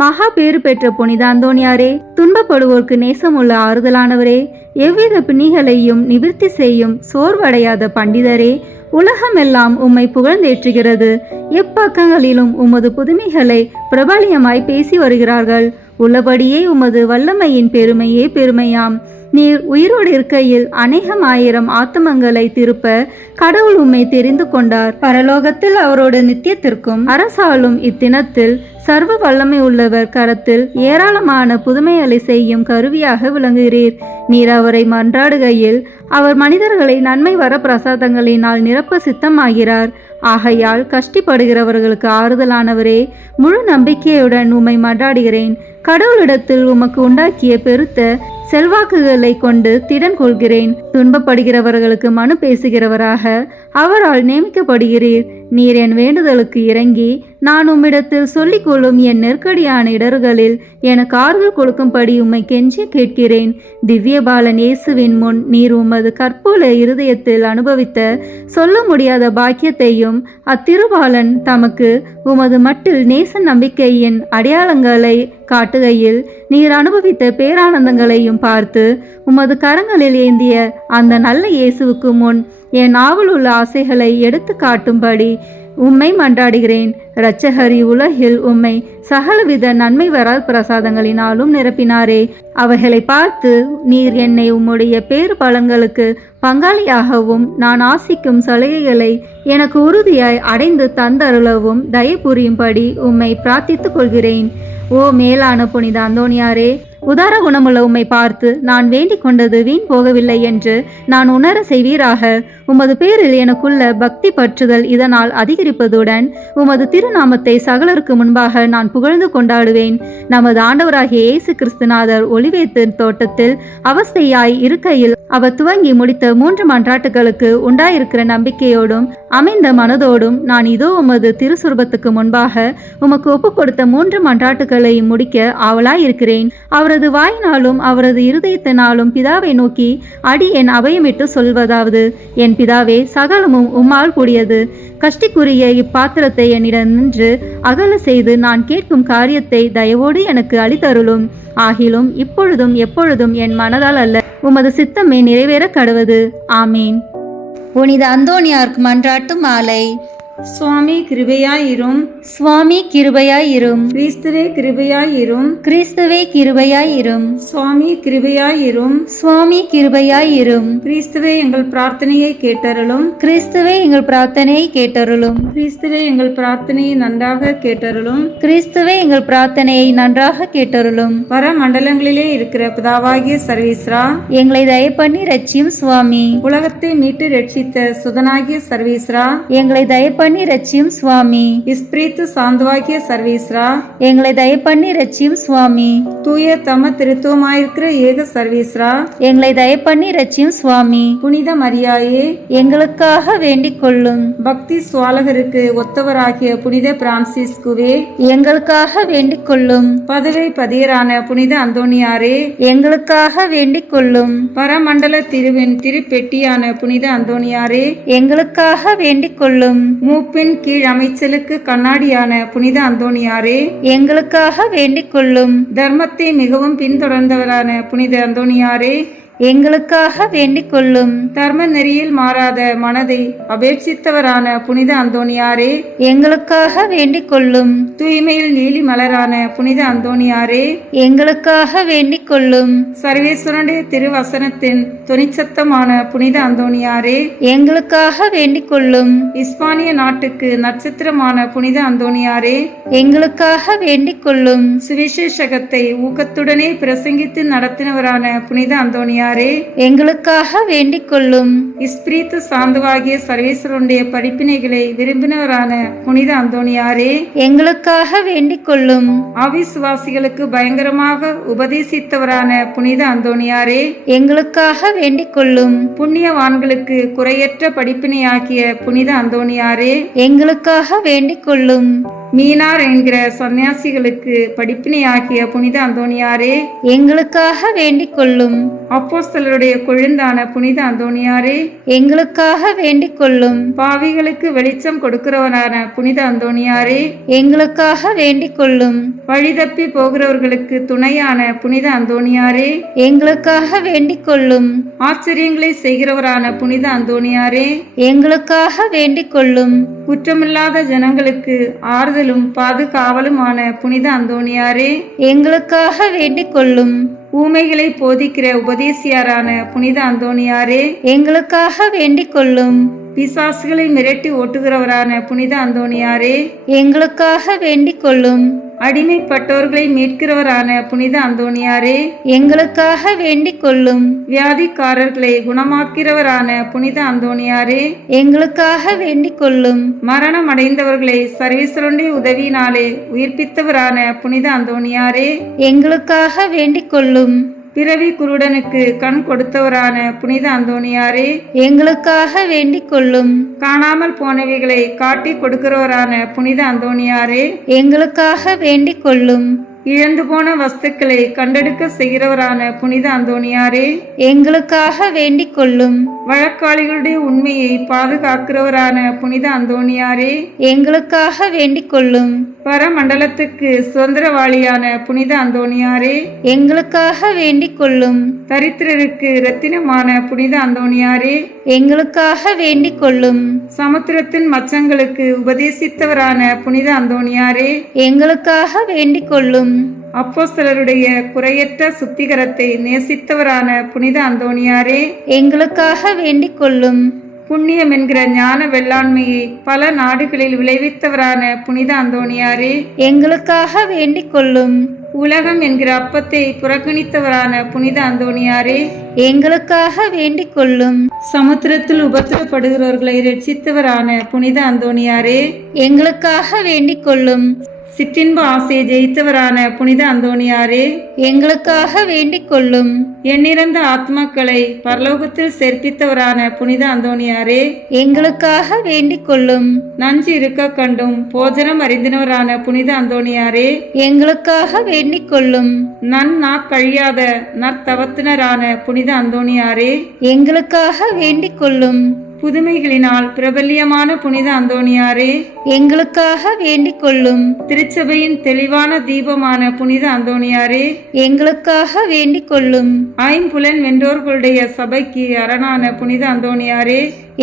மகா பேறு பெற்ற புனித அந்தோணியாரே, துன்பப்படுவோர்க்கு நேசமுள்ள ஆறுதலானவரே, எவ்வித பிணிகளையும் நிவிர்த்தி செய்யும் சோர்வடையாத பண்டிதரே, உலகமெல்லாம் உம்மை புகழ்ந்தேற்றுகிறது. எப்பக்கங்களிலும் உமது புதுமைகளை பிரபலியமாய் பேசி வருகிறார்கள். உள்ளபடியே உமது வல்லமையின் பெருமையே பெருமையாம். நீர் உயிரோடு இருக்கையில் அநேகம் ஆயிரம் ஆத்துமங்களை திருப்ப கடவுள் உம்மை தெரிந்து கொண்டார். பரலோகத்தில் அவரோடு நித்தியத்திற்கும் அரசாலும் இத்தினத்தில் சர்வ வல்லமை உள்ளவர் கரத்தில் ஏராளமான புதுமைகளை செய்யும் கருவியாக விளங்குகிறீர். நீர் அவரை மன்றாடுகையில் அவர் மனிதர்களை நன்மை வர பிரசாதங்களினால் நிரப்ப சித்தமாகிறார். ஆகையால் கஷ்டப்படுகிறவர்களுக்கு ஆறுதலானவரே, முழு நம்பிக்கையுடன் உம்மை மன்றாடுகிறேன். கடவுளிடத்தில் உமக்கு உண்டாக்கிய பெருத்த செல்வாக்குகளை கொண்டு திடன் கொள்கிறேன். துன்பப்படுகிறவர்களுக்கு மனு பேசுகிறவராக அவரால் நியமிக்கப்படுகிறீர். நீர் என் வேண்டுதலுக்கு இறங்கி நான் உம்மிடத்தில் சொல்லிக் கொள்ளும் என் நெருக்கடியான இடர்களில் எனக்கு ஆறுதல் கொடுக்கும்படி உம்மை கெஞ்சி கேட்கிறேன். திவ்ய பாலன் இயேசுவின் முன் நீர் உமது கற்புல இருதயத்தில் அனுபவித்த சொல்ல முடியாத பாக்கியத்தையும் அத்திருபாலன் தமக்கு உமது மட்டில் நேச நம்பிக்கையின் அடையாளங்களை காட்டுகையில் நீர் அனுபவித்த பேரானந்தங்களையும் பார்த்து உமது கரங்களில் ஏந்திய அந்த நல்ல இயேசுவுக்கு முன் என் ஆவலுள்ள ஆசைகளை எடுத்து காட்டும்படி உம்மை மன்றாடுகிறேன். இரட்சகரி உலகில் உம்மை சகலவித நன்மை வரா பிரசாதங்களினாலும் நிரப்பினாரே. அவைகளை பார்த்து நீர் என்னை உம்முடைய பேறு பலன்களுக்கு பங்காளியாகவும் நான் ஆசிக்கும் சலுகைகளை எனக்கு உறுதியாய் அடைந்து தந்தருளவும் தயை புரியும்படி உம்மை பிரார்த்தித்துக் கொள்கிறேன். ஓ மேலான புனித அந்தோணியாரே, உதார குணமுள்ள உம்மை பார்த்து நான் வேண்டிக் கொண்டது வீண் போகவில்லை என்று நான் உணர செய்வீராக. உமது பேரில் எனக்குள்ள பக்தி பற்றுதல் இதனால் அதிகரிப்பதுடன் உமது திருநாமத்தை சகலருக்கு முன்பாக நான் புகழ்ந்து கொண்டாடுவேன். நமது ஆண்டவராகிய இயேசு கிறிஸ்துநாதர் ஒலிவேத்து தோட்டத்தில் அவஸ்தையாய் இருக்கையில் அவர் துவங்கி முடித்த 3 மன்றாட்டுகளுக்கு உண்டாயிருக்கிற நம்பிக்கையோடும் அமைந்த மனதோடும் நான் இதோ உமது திருசுரபத்துக்கு முன்பாக உமக்கு ஒப்புக் கொடுத்த 3 மன்றாட்டுகளை முடிக்க ஆவலாயிருக்கிறேன். அவரது வாயினாலும் அவரது இருதயத்தினாலும் பிதாவை நோக்கி அடியேன் அபயமிட்டு சொல்வதாவது, என் பிதாவே, சகலமும் உம்மால் கூடியது. கஷ்டிக்குரிய இப்பாத்திரத்தை என்னிடம் நின்று அகல செய்து நான் கேட்கும் காரியத்தை தயவோடு எனக்கு அளித்தருளும். ஆகிலும் இப்பொழுதும் எப்பொழுதும் என் மனதால் அல்ல, உமது சித்தமே நிறைவேற கடவது. ஆமீன். புனித அந்தோணியார்க்கு மன்றாட்டு மாலை. சுவாமி கிருபையாயிரும். சுவாமி கிருபையாயிரும். கிறிஸ்துவே கிருபையாயிரும். கிறிஸ்துவே கிருபையாயிரும். சுவாமி கிருபையாயிரும். சுவாமி கிருபையாயிரும். கிறிஸ்துவே எங்கள் பிரார்த்தனையை கேட்டருளும். கிறிஸ்துவே எங்கள் பிரார்த்தனையை கேட்டருளும். கிறிஸ்துவே எங்கள் பிரார்த்தனையை நன்றாக கேட்டருளும். கிறிஸ்துவே எங்கள் பிரார்த்தனையை நன்றாக கேட்டருளும். பரமண்டலங்களிலே இருக்கிற பிதாவாகிய சர்வீஸ்ரா, எங்களை தயை பண்ணி ரட்சியும் சுவாமி. உலகத்தை மீட்டு ரட்சித்த சுதனாகிய சர்வீஸ்ரா, எங்களை தயை பண்ணி ரட்சியும் சுவாமி. இஸ்பிரித்து சாந்தவாகிய சர்வீஸ்ரா, எங்களை தயை பண்ணி ரட்சியும் சுவாமி. தூய தம திருத்துவமாயிருக்கிற ஏக சர்வீஸ்ரா, எங்களை தயை பண்ணி ரட்சியும் சுவாமி. புனித மரியாயே, எங்களுக்காக வேண்டிக் கொள்ளும். பக்தி சுவாலகருக்கு ஒத்தவராகிய புனித பிரான்சிஸ்குவே, எங்களுக்காக வேண்டிக் கொள்ளும். பதவை பதியரான புனித அந்தோணியாரே, எங்களுக்காக வேண்டிக் கொள்ளும். பரமண்டல திருவின் திருப்பெட்டியான புனித அந்தோணியாரே, எங்களுக்காக வேண்டிக் கொள்ளும். மூப்பின் கீழ் அமைச்சலுக்கு கண்ணாடியான புனித அந்தோணியாரே, எங்களுக்காக வேண்டிக் கொள்ளும். தர்மத்தை மிகவும் பின்தொடர்ந்தவரான புனித அந்தோணியாரே, எங்களுக்காக வேண்டிக் கொள்ளும். தர்ம நெறியில் மாறாத மனதை அபேட்சித்தவரான புனித அந்தோணியாரே, எங்களுக்காக வேண்டிக் கொள்ளும். தூய்மையில் நீலி மலரான புனித அந்தோணியாரே, எங்களுக்காக வேண்டிக் கொள்ளும். சர்வேஸ்வரனுடைய திருவசனத்தின் தொனிச்சத்தமான புனித அந்தோணியாரே, எங்களுக்காக வேண்டிக் கொள்ளும். இஸ்பானிய நாட்டுக்கு நட்சத்திரமான புனித அந்தோணியாரே, எங்களுக்காக வேண்டிக் கொள்ளும். சுவிசேஷகத்தை ஊக்கத்துடனே பிரசங்கித்து நடத்தினவரான புனித அந்தோணியாரே, எங்களுக்காக வேண்டிக் கொள்ளும். இஸ்பிரித்து சாந்தவாகிய சர்வேஸ்வரனுடைய படிப்பினைகளை விரும்பினவரான புனித அந்தோணியாரே, எங்களுக்காக வேண்டிக் கொள்ளும். அவிசுவாசிகளுக்கு பயங்கரமாக உபதேசித்தவரான புனித அந்தோணியாரே, எங்களுக்காக வேண்டிக் கொள்ளும். புண்ணியவான்களுக்கு குறையற்ற படிப்பினையாகிய புனித அந்தோணியாரே, எங்களுக்காக வேண்டிக் கொள்ளும். மீனார் என்கிற சன்னியாசிகளுக்கு படிப்பினையாகிய புனித அந்தோணியாரே, எங்களுக்காக வேண்டிக் கொள்ளும். அப்போஸ்தலருடைய கொழுந்தான புனித அந்தோணியாரே, எங்களுக்காக வேண்டிக் கொள்ளும். பாவிகளுக்கு வெளிச்சம் கொடுக்கிறவரான புனித அந்தோணியாரே, எங்களுக்காக வேண்டிக் கொள்ளும். வழிதப்பி போகிறவர்களுக்கு துணையான புனித அந்தோணியாரே, எங்களுக்காக வேண்டிக் கொள்ளும். ஆச்சரியங்களை செய்கிறவரான புனித அந்தோணியாரே, எங்களுக்காக வேண்டிக் கொள்ளும். குற்றமில்லாத ஜனங்களுக்கு ஆறுதலும் பாதுகாவலுமான புனித அந்தோணியாரே, எங்களுக்காக வேண்டிக் கொள்ளும். ஊமைகளை போதிக்கிற உபதேசியாரான புனித அந்தோணியாரே, எங்களுக்காக வேண்டிக் கொள்ளும். பிசாசுகளை மிரட்டி ஓட்டுகிறவரான புனித அந்தோணியாரே, எங்களுக்காக வேண்டிக் கொள்ளும். அடிமைப்பட்டோர்களை மீட்கிறவரான புனித அந்தோணியாரே, எங்களுக்காக வேண்டிக் கொள்ளும். வியாதிக்காரர்களை குணமாக்கிறவரான புனித அந்தோணியாரே, எங்களுக்காக வேண்டிக் கொள்ளும். மரணம் அடைந்தவர்களை சர்வீஸ்வரனுடைய உதவியினாலே உயிர்ப்பித்தவரான புனித அந்தோணியாரே, எங்களுக்காக வேண்டிக் கொள்ளும். பிறவி குருடனுக்கு கண் கொடுத்தவரான புனித அந்தோணியாரே, எங்களுக்காக வேண்டிக் கொள்ளும். காணாமல் போனவைகளை காட்டி கொடுக்கிறவரான புனித அந்தோணியாரே, எங்களுக்காக வேண்டிக் கொள்ளும். இழந்து போன வஸ்துக்களை கண்டெடுக்க செய்கிறவரான புனித அந்தோணியாரே, எங்களுக்காக வேண்டிக் கொள்ளும். வழக்காளிகளுடைய உண்மையை பாதுகாக்கிறவரான புனித அந்தோணியாரே, எங்களுக்காக வேண்டிக் கொள்ளும். பரமண்டலத்துக்கு சுதந்திரவாளியான புனித அந்தோணியாரே, எங்களுக்காக வேண்டிக் கொள்ளும். தரித்திரருக்கு இரத்தினமான புனித அந்தோணியாரே, எங்களுக்காக வேண்டிக் கொள்ளும். சமுத்திரத்தின் மச்சங்களுக்கு உபதேசித்தவரான புனித அந்தோணியாரே, எங்களுக்காக வேண்டிக் கொள்ளும். அப்போஸ்தலருடைய குறையற்ற சுத்திகரத்தை நேசித்தவரான புனித அந்தோணியாரே, எங்களுக்காக வேண்டிக் கொள்ளும். புண்ணியம் என்கிற ஞான வெள்ளாண்மையை பல நாடுகளில் விளைவித்தவரான புனித அந்தோணியாரே, எங்களுக்காக வேண்டிக் கொள்ளும். உலகம் என்கிற அப்பத்தை புறக்கணித்தவரான புனித அந்தோணியாரே, எங்களுக்காக வேண்டிக் கொள்ளும். சமுத்திரத்தில் உபத்திரப்படுகிறவர்களை ரட்சித்தவரான புனித அந்தோணியாரே, எங்களுக்காக வேண்டிக் கொள்ளும். சிற்றின்ப ஆசையை ஜெயித்தவரான புனித அந்தோணியாரே, எங்களுக்காக வேண்டிக் கொள்ளும். எண்ணிறந்த ஆத்மாக்களை பரலோகத்தில் சேர்ப்பித்தவரான புனித அந்தோணியாரே, எங்களுக்காக வேண்டிக் கொள்ளும். நஞ்சு இருக்க கண்டும் போஜனம் அறிந்தினவரான புனித அந்தோணியாரே, எங்களுக்காக வேண்டிக் கொள்ளும். கழியாத நற்தவத்தினரான புனித அந்தோணியாரே, எங்களுக்காக வேண்டிக் கொள்ளும். புதுமைகளினால் பிரபல்யமான புனித அந்தோணியாரே, எங்களுக்காக வேண்டிக் கொள்ளும். திருச்சபையின் தெளிவான தீபமான புனித அந்தோணியாரே, எங்களுக்காக வேண்டிக் கொள்ளும். ஐம்புலன் வென்றோர்களுடைய சபைக்கு அரணான புனித அந்தோணியாரே,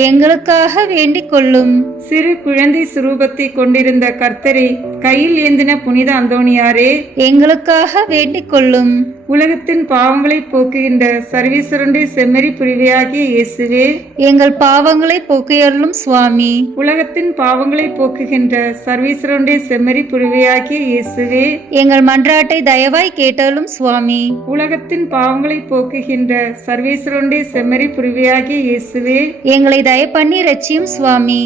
எங்களுக்காக வேண்டிக் கொள்ளும். சிறு குழந்தை சுரூபத்தை கொண்டிருந்த கர்த்தரை கையில் ஏந்தின புனித அந்தோணியாரே, எங்களுக்காக வேண்டிக் கொள்ளும். உலகத்தின் பாவங்களை போக்குகின்ற சர்வீஸ்வரனுடைய செம்மறி புரிவையாகிய இயேசுவே, எங்கள் பாவங்களை போக்கியருளும் சுவாமி. உலகத்தின் பாவங்களை போக்குகின்ற சர்வீஸ்வரனுடைய செம்மறி புரிவையாகிய இயேசுவே, எங்கள் மன்றாட்டை தயவாய் கேட்டருளும் சுவாமி. உலகத்தின் பாவங்களை போக்குகின்ற சர்வீஸ்வரனுடைய செம்மறி புரிவையாகிய இயேசுவே, எங்களை தயப்பண்ணி ரட்சியும் சுவாமி.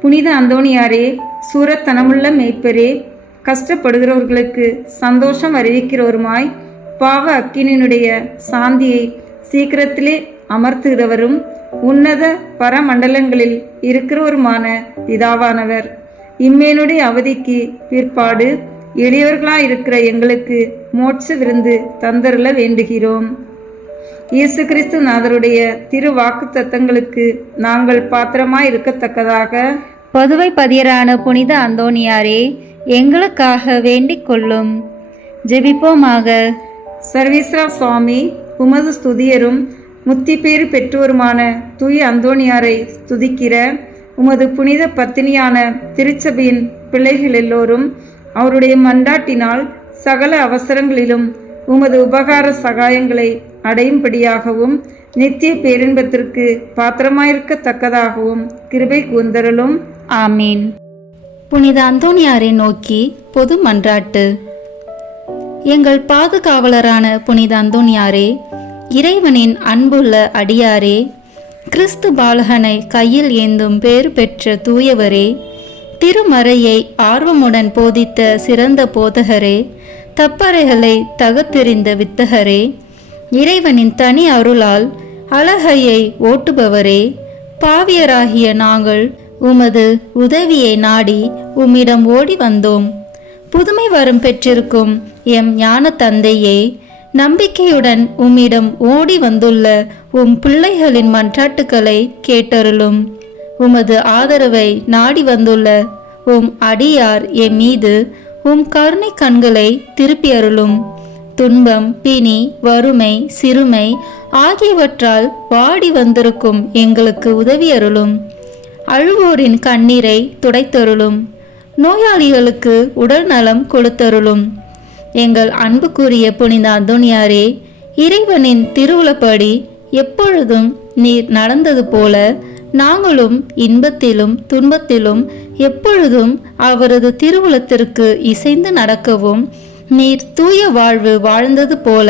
புனித அந்தோணியாரே, சூரத்தனமுள்ள மேய்ப்பரே, கஷ்டப்படுகிறவர்களுக்கு சந்தோஷம் அறிவிக்கிறவருமாய் பாவ அக்கினியினுடைய சாந்தியை சீக்கிரத்திலே அமர்த்துகிறவரும் உன்னத பரமண்டலங்களில் இருக்கிறவருமான பிதாவானவர், இம்மேனுடைய அவதிக்கு பிற்பாடு எளியவர்களாயிருக்கிற எங்களுக்கு மோட்ச விருந்து தந்தருள வேண்டுகிறோம். இயேசு கிறிஸ்து நாதருடைய திரு வாக்கு தத்தங்களுக்கு நாங்கள் பாத்திரமாய் இருக்கத்தக்கதாக பதுவை பதியரான புனித அந்தோணியாரே, எங்களுக்காக வேண்டிக் கொள்ளும். ஜெபிப்போமாக. சர்வீஸ்வரா சுவாமி, உமது ஸ்துதியரும் முத்தி பேறு பெற்றோருமான தூய அந்தோணியாரை ஸ்துதிக்கிற உமது புனித பத்தினியான திருச்சபையின் பிள்ளைகள் எல்லோரும் அவருடைய மன்றாட்டினால் சகல அவசரங்களிலும் உமது உபகார சகாயங்களை அடையும்படியாகவும் நித்திய பேரின்பத்திற்கு பாத்திரமாயிருக்கத்தக்கதாகவும் கிருபை கூர்ந்தருளும். ஆமீன். புனித அந்தோணியாரை நோக்கி பொது மன்றாட்டு. எங்கள் பாதுகாவலரான புனித அந்தோணியாரே, இறைவனின் அன்புள்ள அடியாரே, கிறிஸ்து பாலகனை கையில் ஏந்தும் பேறு பெற்ற தூயவரே, திருமறையை ஆர்வமுடன் போதித்த சிறந்த போதகரே, தப்பறைகளை தகத்தெறிந்த வித்தகரே, இறைவனின் தனி அருளால் அழகையை ஓட்டுபவரே, பாவியராகிய நாங்கள் உமது உதவியை நாடி உம்மிடம் ஓடி வந்தோம். புதுமை வரம் பெற்றிருக்கும் எம் ஞான தந்தையே, நம்பிக்கையுடன் உம்மிடம் ஓடி வந்துள்ள உம் பிள்ளைகளின் மன்றாட்டுக்களை கேட்டருளும். உமது ஆதரவை நாடி வந்துள்ள உம் அடியார் எம் மீது உம் கருணை கண்களை திருப்பி அருளும். துன்பம், பிணி, வறுமை, சிறுமை ஆகியவற்றால் வாடி வந்திருக்கும் எங்களுக்கு உதவி அருளும். அழுவோரின் கண்ணீரை துடைத்தருளும். நோயாளிகளுக்கு உடல் நலம் கொடுத்தருளும். எங்கள் அன்புக்குரிய புனித அந்தோணியாரே, இறைவனின் திருவுளப்படி எப்பொழுதும் நீர் நடந்தது போல நாங்களும் இன்பத்திலும் துன்பத்திலும் எப்பொழுதும் அவரது திருவுளத்திற்கு இசைந்து நடக்கவும், நீர் தூய வாழ்வு வாழ்ந்தது போல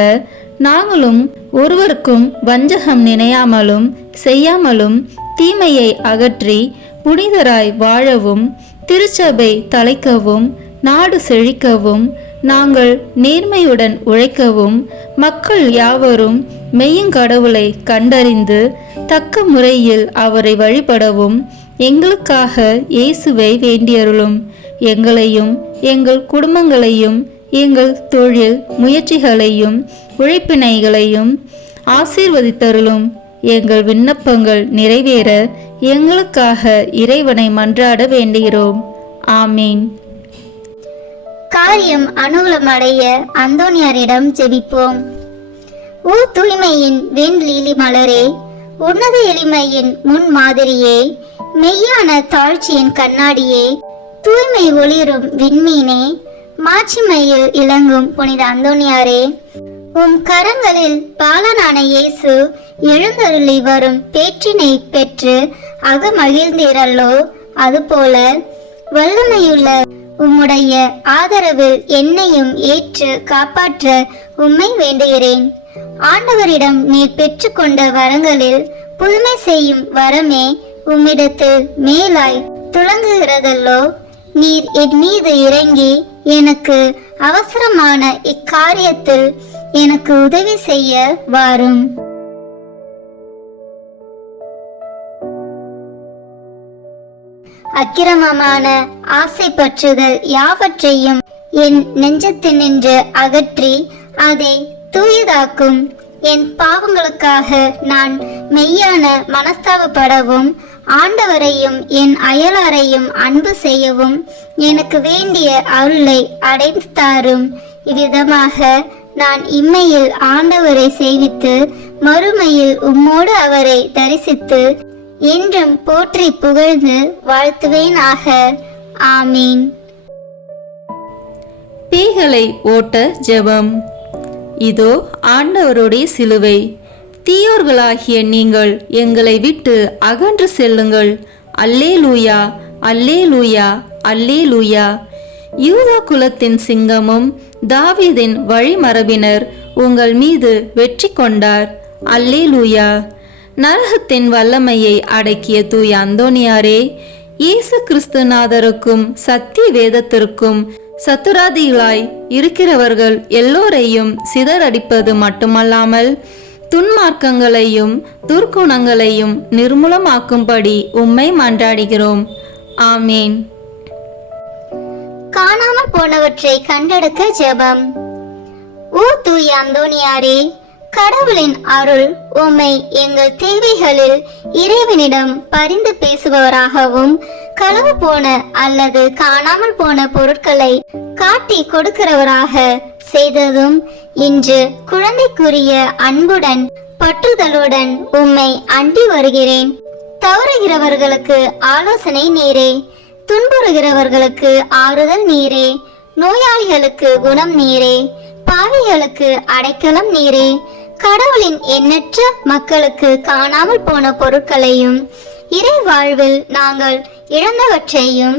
நாங்களும் ஒருவருக்கும் வஞ்சகம் நினையாமலும் செய்யாமலும் தீமையை அகற்றி புனிதராய் வாழவும், திருச்சபை தலைக்கவும், நாடு செழிக்கவும், நாங்கள் நேர்மையுடன் உழைக்கவும், மக்கள் யாவரும் மெய்யுங்கடவுளை கண்டறிந்து தக்க முறையில் அவரை வழிபடவும் எங்களுக்காக இயேசுவை வேண்டியருளும். எங்களையும் எங்கள் குடும்பங்களையும் எங்கள் தொழில் முயற்சிகளையும் உழைப்பினைகளையும் ஆசீர்வதித்தருளும். எங்கள் விண்ணப்பங்கள் நிறைவேற எங்களுக்காக இறைவனை மன்றாட வேண்டுகிறோம். ஆமீன். காரியம் அனுகூலமடைய அந்தோணியாரிடம் ஜெபிப்போம். ஓ தூய்மையின் வெண்லீலி மலரே, உன்னத எளிமையின் முன் மாதிரியே, மெய்யான தாழ்ச்சியின் கண்ணாடியே, தூய்மை ஒளிரும் விண்மீனே, மாட்சிமையில் இளங்கும் புனித அந்தோணியாரே, உம் கரங்களில் பாலனான இயேசு எழுந்தருளி வரும் பேற்றினை பெற்று அகமகிழ்ந்தீரல்லோ, அதுபோல வல்லமையுள்ள உம்முடைய ஆதரவில் என்னையும் ஏற்று காப்பாற்ற உம்மை வேண்டுகிறேன். ஆண்டவரிடம் நீர் பெற்றுக்கொண்ட வரங்களில் புதுமை செய்யும் வரமே உம்மிடத்தில் மேலாய் துளங்குகிறதல்லோ. நீர் என் மீது இறங்கி எனக்கு அவசரமான இக்காரியத்தில் எனக்கு உதவி செய்ய வாரும். அக்கிரமமான ஆசை பற்றுதல் யாவற்றையும் என் நெஞ்சத்தினின்று அகற்றி அதை தூயதாக்கும். என் பாவங்களுக்காக நான் மெய்யான மனஸ்தாபப்படவும், ஆண்டவரையும் என் அயலாரையும் அன்பு செய்யவும் எனக்கு வேண்டிய அருளை அடைந்து தாரும். இவ்விதமாக நான் இம்மையில் ஆண்டவரை சேவித்து மறுமையில் உம்மோடு அவரை தரிசித்து என்றும் போற்றி புகழ்ந்து வாழ்த்துவேனாக. ஆமீன். பேய்களை ஓட்ட ஜெபம். இதோ ஆண்டவருடைய சிலுவை. தீயோர்களாகிய நீங்கள் எங்களை விட்டு அகன்று செல்லுங்கள். அல்லேலூயா, அல்லேலூயா, அல்லேலூயா. யூதா குலத்தின் சிங்கமும் தாவீதின் வழிமரபினர் உங்கள் மீது வெற்றி கொண்டார். அல்லேலூயா. நரகத்தின் வல்லமையை அடக்கிய தூய அந்தோணியாரே, இயேசு கிறிஸ்துநாதருக்கும் சத்திய வேதத்திற்கும் சத்துராதிகளாய் இருக்கிறவர்கள் எல்லோரையும் சிதறடிப்பது மட்டுமல்லாமல் துன்மார்க்கங்களையும் துர்க்குணங்களையும் நிர்மூலமாக்கும்படி உம்மை மன்றாடுகிறோம். ஆமீன். காணாமல் போனவற்றை கண்டெடுக்க ஜெபம். ஓ தூய அந்தோணியாரே, கடவுளின் அருள் உம்மை எங்கள் தேவைகளில் இறைவனிடம் பரிந்து பேசுபவராகவும், களவு போன அல்லது காணாமல் போன பொருட்களை காட்டி கொடுக்கிறவராக செய்ததும், இன்று குழந்தைக்குரிய அன்புடன் பற்றுதலுடன் உம்மை அண்டி வருகிறேன். தவறுகிறவர்களுக்கு ஆலோசனை நீரே, துன்புறுகிறவர்களுக்கு ஆறுதல் நீரே, நோயாளிகளுக்கு குணம் நீரே, பாவிகளுக்கு அடைக்கலம் நீரே. கடவுளின் எண்ணற்ற மக்களுக்கு காணாமல் போன பொருட்களையும் இறை வாழ்வில் நாங்கள் இழந்தவற்றையும்,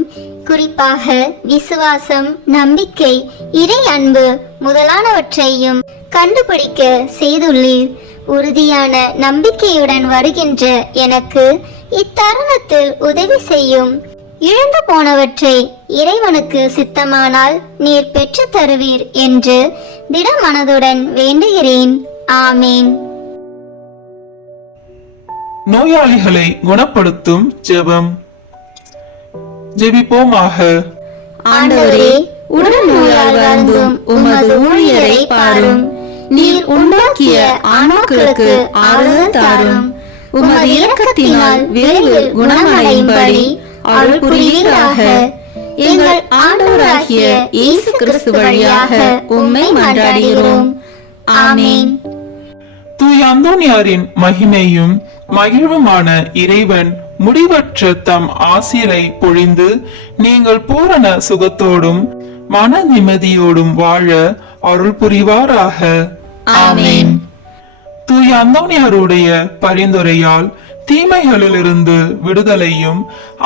குறிப்பாக விசுவாசம், நம்பிக்கை, இறை அன்பு முதலானவற்றையும் கண்டுபிடிக்க செய்துள்ளீர். உறுதியான நம்பிக்கையுடன் வருகின்ற எனக்கு இத்தருணத்தில் உதவி செய்யும். இழந்து போனவற்றை இறைவனுக்கு சித்தமானால் நீர் பெற்று தருவீர் என்று திடமனதுடன் வேண்டுகிறேன். ஆமீன். நோயாளிகளை குணப்படுத்தும் ஜெபம். ஜெபிப்போமாக. ஆண்டவரே, உடல் நோயால் வருந்தும் உமது ஊழியரை பாரும். நீர் உண்டாக்கிய ஆன்மாக்களுக்கு ஆறுதல் தாரும். உமது இரக்கத்தினால் விரைவில் குணமடையும்படி அருள் புரிவீராக. எங்கள் ஆண்டவராகிய இயேசு கிறிஸ்து வழியாக உம்மை மன்றாடுகிறோம். ஆமென். தூய அந்தோனியாரின் மகிமையும் மகிழ்வுமான இறைவன் முடிவற்ற தம் ஆசிரை பொழிந்து நீங்கள் பூரண சுகத்தோடும் மன நிம்மதியோடும் வாழ அருள் புரிவாராக. ஆமென். தூய அந்தோனியாருடைய பரிந்துரையால் தீமைகளிலிருந்து விடுதலையும்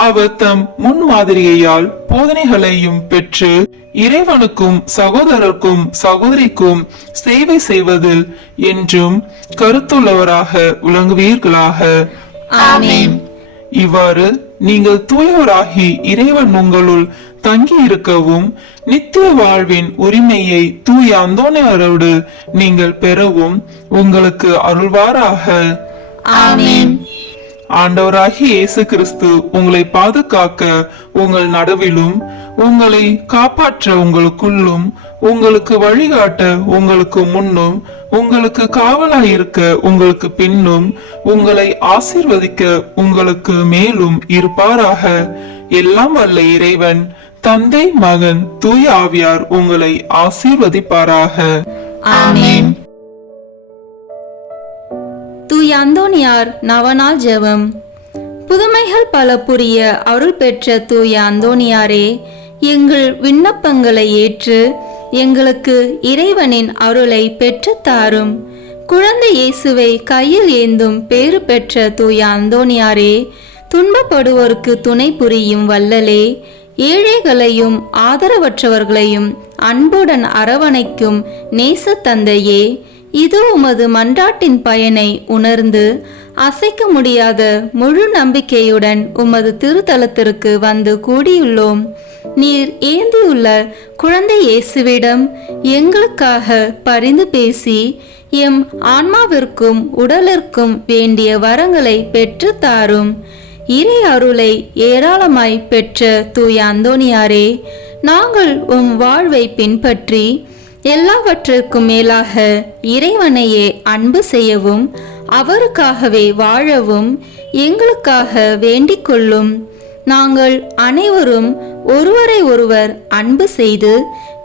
அவர் தம் முன்மாதிரியையால் போதனைகளையும் பெற்று இறைவனுக்கும் சகோதரருக்கும் சகோதரிக்கும் சேவை செய்வதில் என்றும் கருத்துள்ளவராக விளங்குவீர்களாக. ஆமென். இவ்வாறு நீங்கள் தூயவராகி இறைவன் உங்களுள் தங்கி இருக்கவும் நித்திய வாழ்வின் உரிமையை தூய அந்தோனியாரோடு நீங்கள் பெறவும் உங்களுக்கு அருள்வாராக. ஆமென். ஆண்டவராகிய இயேசு கிறிஸ்து உங்களை பாதுகாக்க உங்கள் நடுவிலும் உங்களை காப்பாற்ற உங்களுக்குள்ளும் உங்களுக்கு வழிகாட்ட உங்களுக்கு முன்னும் உங்களுக்கு காவலாயிருக்க உங்களுக்கு பின்னும் உங்களை ஆசீர்வதிக்க உங்களுக்கு மேலும் இருப்பாராக. எல்லாம் வல்ல இறைவன் தந்தை மகன் தூய ஆவியார் உங்களை ஆசீர்வதிப்பாராக. ஆமென். தூய அந்தோனியார் நவநாள் ஜெபம். புதுமைகள் பல புரிய அருள் பெற்ற தூய அந்தோனியாரே, எங்கள் விண்ணப்பங்களை ஏற்று எங்களுக்கு இறைவனின் அருளை பெற்றுத் தாரும். குழந்தை இயேசுவை கையில் ஏந்தும் பேறு பெற்ற தூய அந்தோனியாரே, துன்பப்படுவோருக்கு துணை புரியும் வல்லலே, ஏழைகளையும் ஆதரவற்றவர்களையும் அன்புடன் அரவணைக்கும் நேச தந்தையே, இது உமது மன்றாட்டின் பயனை உணர்ந்து அசைக்க முடியாத முழு நம்பிக்கையுடன் உமது திருத்தலத்திற்கு வந்து கூடியுள்ளோம். நீர் ஏந்தியுள்ள குழந்தை இயேசுவிடம் எங்களுக்காக பரிந்து பேசி எம் ஆன்மாவிற்கும் உடலிற்கும் வேண்டிய வரங்களை பெற்று தாரும். இறை அருளை ஏராளமாய் பெற்ற தூய அந்தோனியாரே, நாங்கள் உம் வாழ்வை பின்பற்றி எல்லாவற்றிற்கும் மேலாக இறைவனையே அன்பு செய்யவும் அவருக்காகவே வாழவும் எங்களுக்காக வேண்டிக் கொள்ளும். நாங்கள் அனைவரும் ஒருவரை ஒருவர் அன்பு செய்து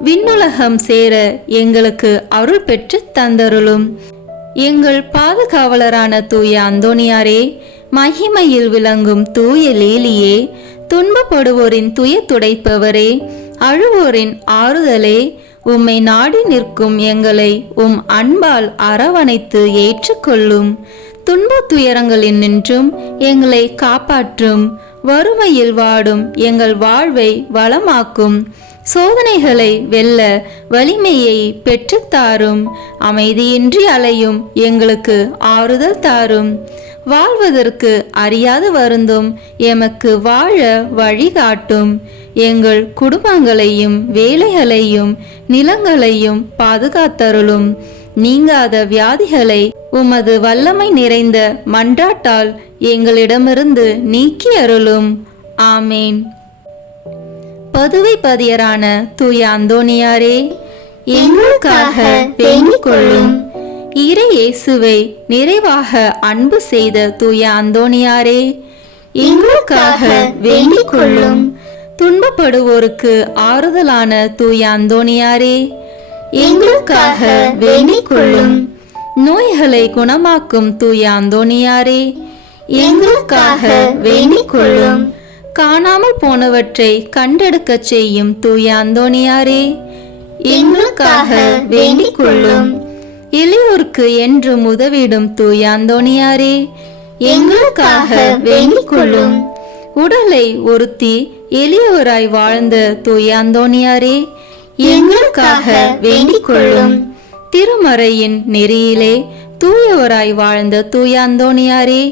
விண்ணுலகம் சேர எங்களுக்கு அருள் பெற்று தந்தருளும். எங்கள் பாதுகாவலரான தூய அந்தோனியாரே, மகிமையில் விளங்கும் தூய லேலியே, துன்பப்படுவோரின் துய துடைப்பவரே, அழுவோரின் ஆறுதலே, உம்மை நாடி நிற்கும் எங்களை உம் அன்பால் அரவணைத்து ஏற்றுக்கொள்ளும். துன்ப துயரங்களில் நின்றும் எங்களை காப்பாற்றும். வறுமையில் வாடும் எங்கள் வாழ்வை வளமாக்கும். சோதனைகளை வெல்ல வலிமையை பெற்றுத்தாரும். அமைதியின்றி அலையும் எங்களுக்கு ஆறுதல் தாரும். வாழ்வதற்கு அறியாது வருந்தும் எமக்கு வாழ வழிகாட்டும். எங்கள் குடும்பங்களையும் வேலைகளையும் நிலங்களையும் பாதுகாத்தருளும். நீங்காத வியாதிகளை உமது வல்லமை நிறைந்த மன்றாட்டால் எங்களிடமிருந்து நீக்கி அருளும். ஆமேன். பதுவை பதியரான தூய அந்தோனியாரே, எங்களுக்காக வேண்டிக் கொள்ளும். இறை இயேசுவை நிறைவாக அன்பு செய்த தூய அந்தோனியாரே, எங்களுக்காக வேண்டிக் கொள்ளும். துன்பப்படுவோருக்கு ஆறுதலான தூய அந்தோனியாரே, எங்களுக்காக வேண்டிக் கொள்ளும். நோய்களை குணமாக்கும் தூய அந்தோனியாரே, எங்களுக்காக வேண்டிக் கொள்ளும். காணாமல் போனவற்றை கண்டெடுக்க செய்யும் தூய அந்தோனியாரே, எங்களுக்காக வேண்டிக் கொள்ளும். எளியோருக்கு என்றும் உதவிடும் தூய அந்தோனியாரே, எங்களுக்காக வேண்டிக் கொள்ளும். உடலை ஒருத்தி எளியவராய் வாழ்ந்த தூய அந்தோனியாரே, எங்களுக்காக வேண்டிக் கொள்ளும். திருமறையின் நெறியிலே தூயவராய் வாழ்ந்த தூய அந்தோனியாரே,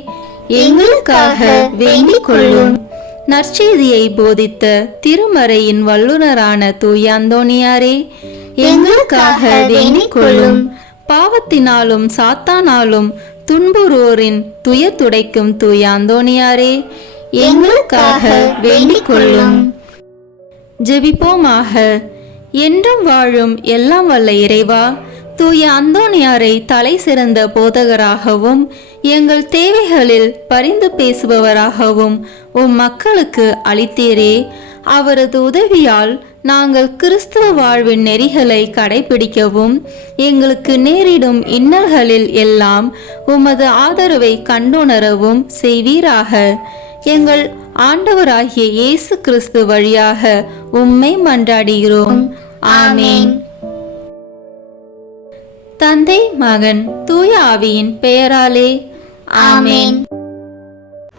எங்களுக்காக வேண்டிக் கொள்ளும். நற்செய்தியை போதித்த திருமறையின் வல்லுனரான தூய அந்தோனியாரே, எங்களுக்காக வேண்டிக் கொள்ளும். பாவத்தினாலும் சாத்தானாலும் துன்புறுவோரின் துயர் துடைக்கும் தூய அந்தோனியாரே, எங்களுக்காக வேண்டிக் கொள்ளும். ஜெபிப்போமாக. என்றும் வாழும் எல்லாம் வல்ல இறைவா, தூய அந்தோணியாரை தலை சிறந்த போதகராகவும் எங்கள் தேவைகளில் பரிந்து பேசுபவராகவும் மக்களுக்கு அளித்தீரே. அவரது உதவியால் நாங்கள் கிறிஸ்துவ வாழ்வின் நெறிகளை கடைபிடிக்கவும் எங்களுக்கு நேரிடும் இன்னல்களில் எல்லாம் உமது ஆதரவை கண்டுணரவும் செய்வீராக. எங்கள் ஆண்டவராகிய இயேசு கிறிஸ்து வழியாக உம்மை மன்றாடுகிறோம். ஆமேன். தந்தை, மகன், தூய ஆவியின் பெயராலே ஆமேன்.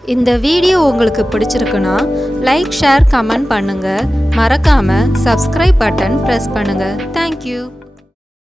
இந்த வீடியோ உங்களுக்கு பிடிச்சிருக்குன்னா லைக், ஷேர், கமெண்ட் பண்ணுங்க. மறக்காம சப்ஸ்கிரைப் பட்டன் பிரஸ் பண்ணுங்க. தேங்க்யூ.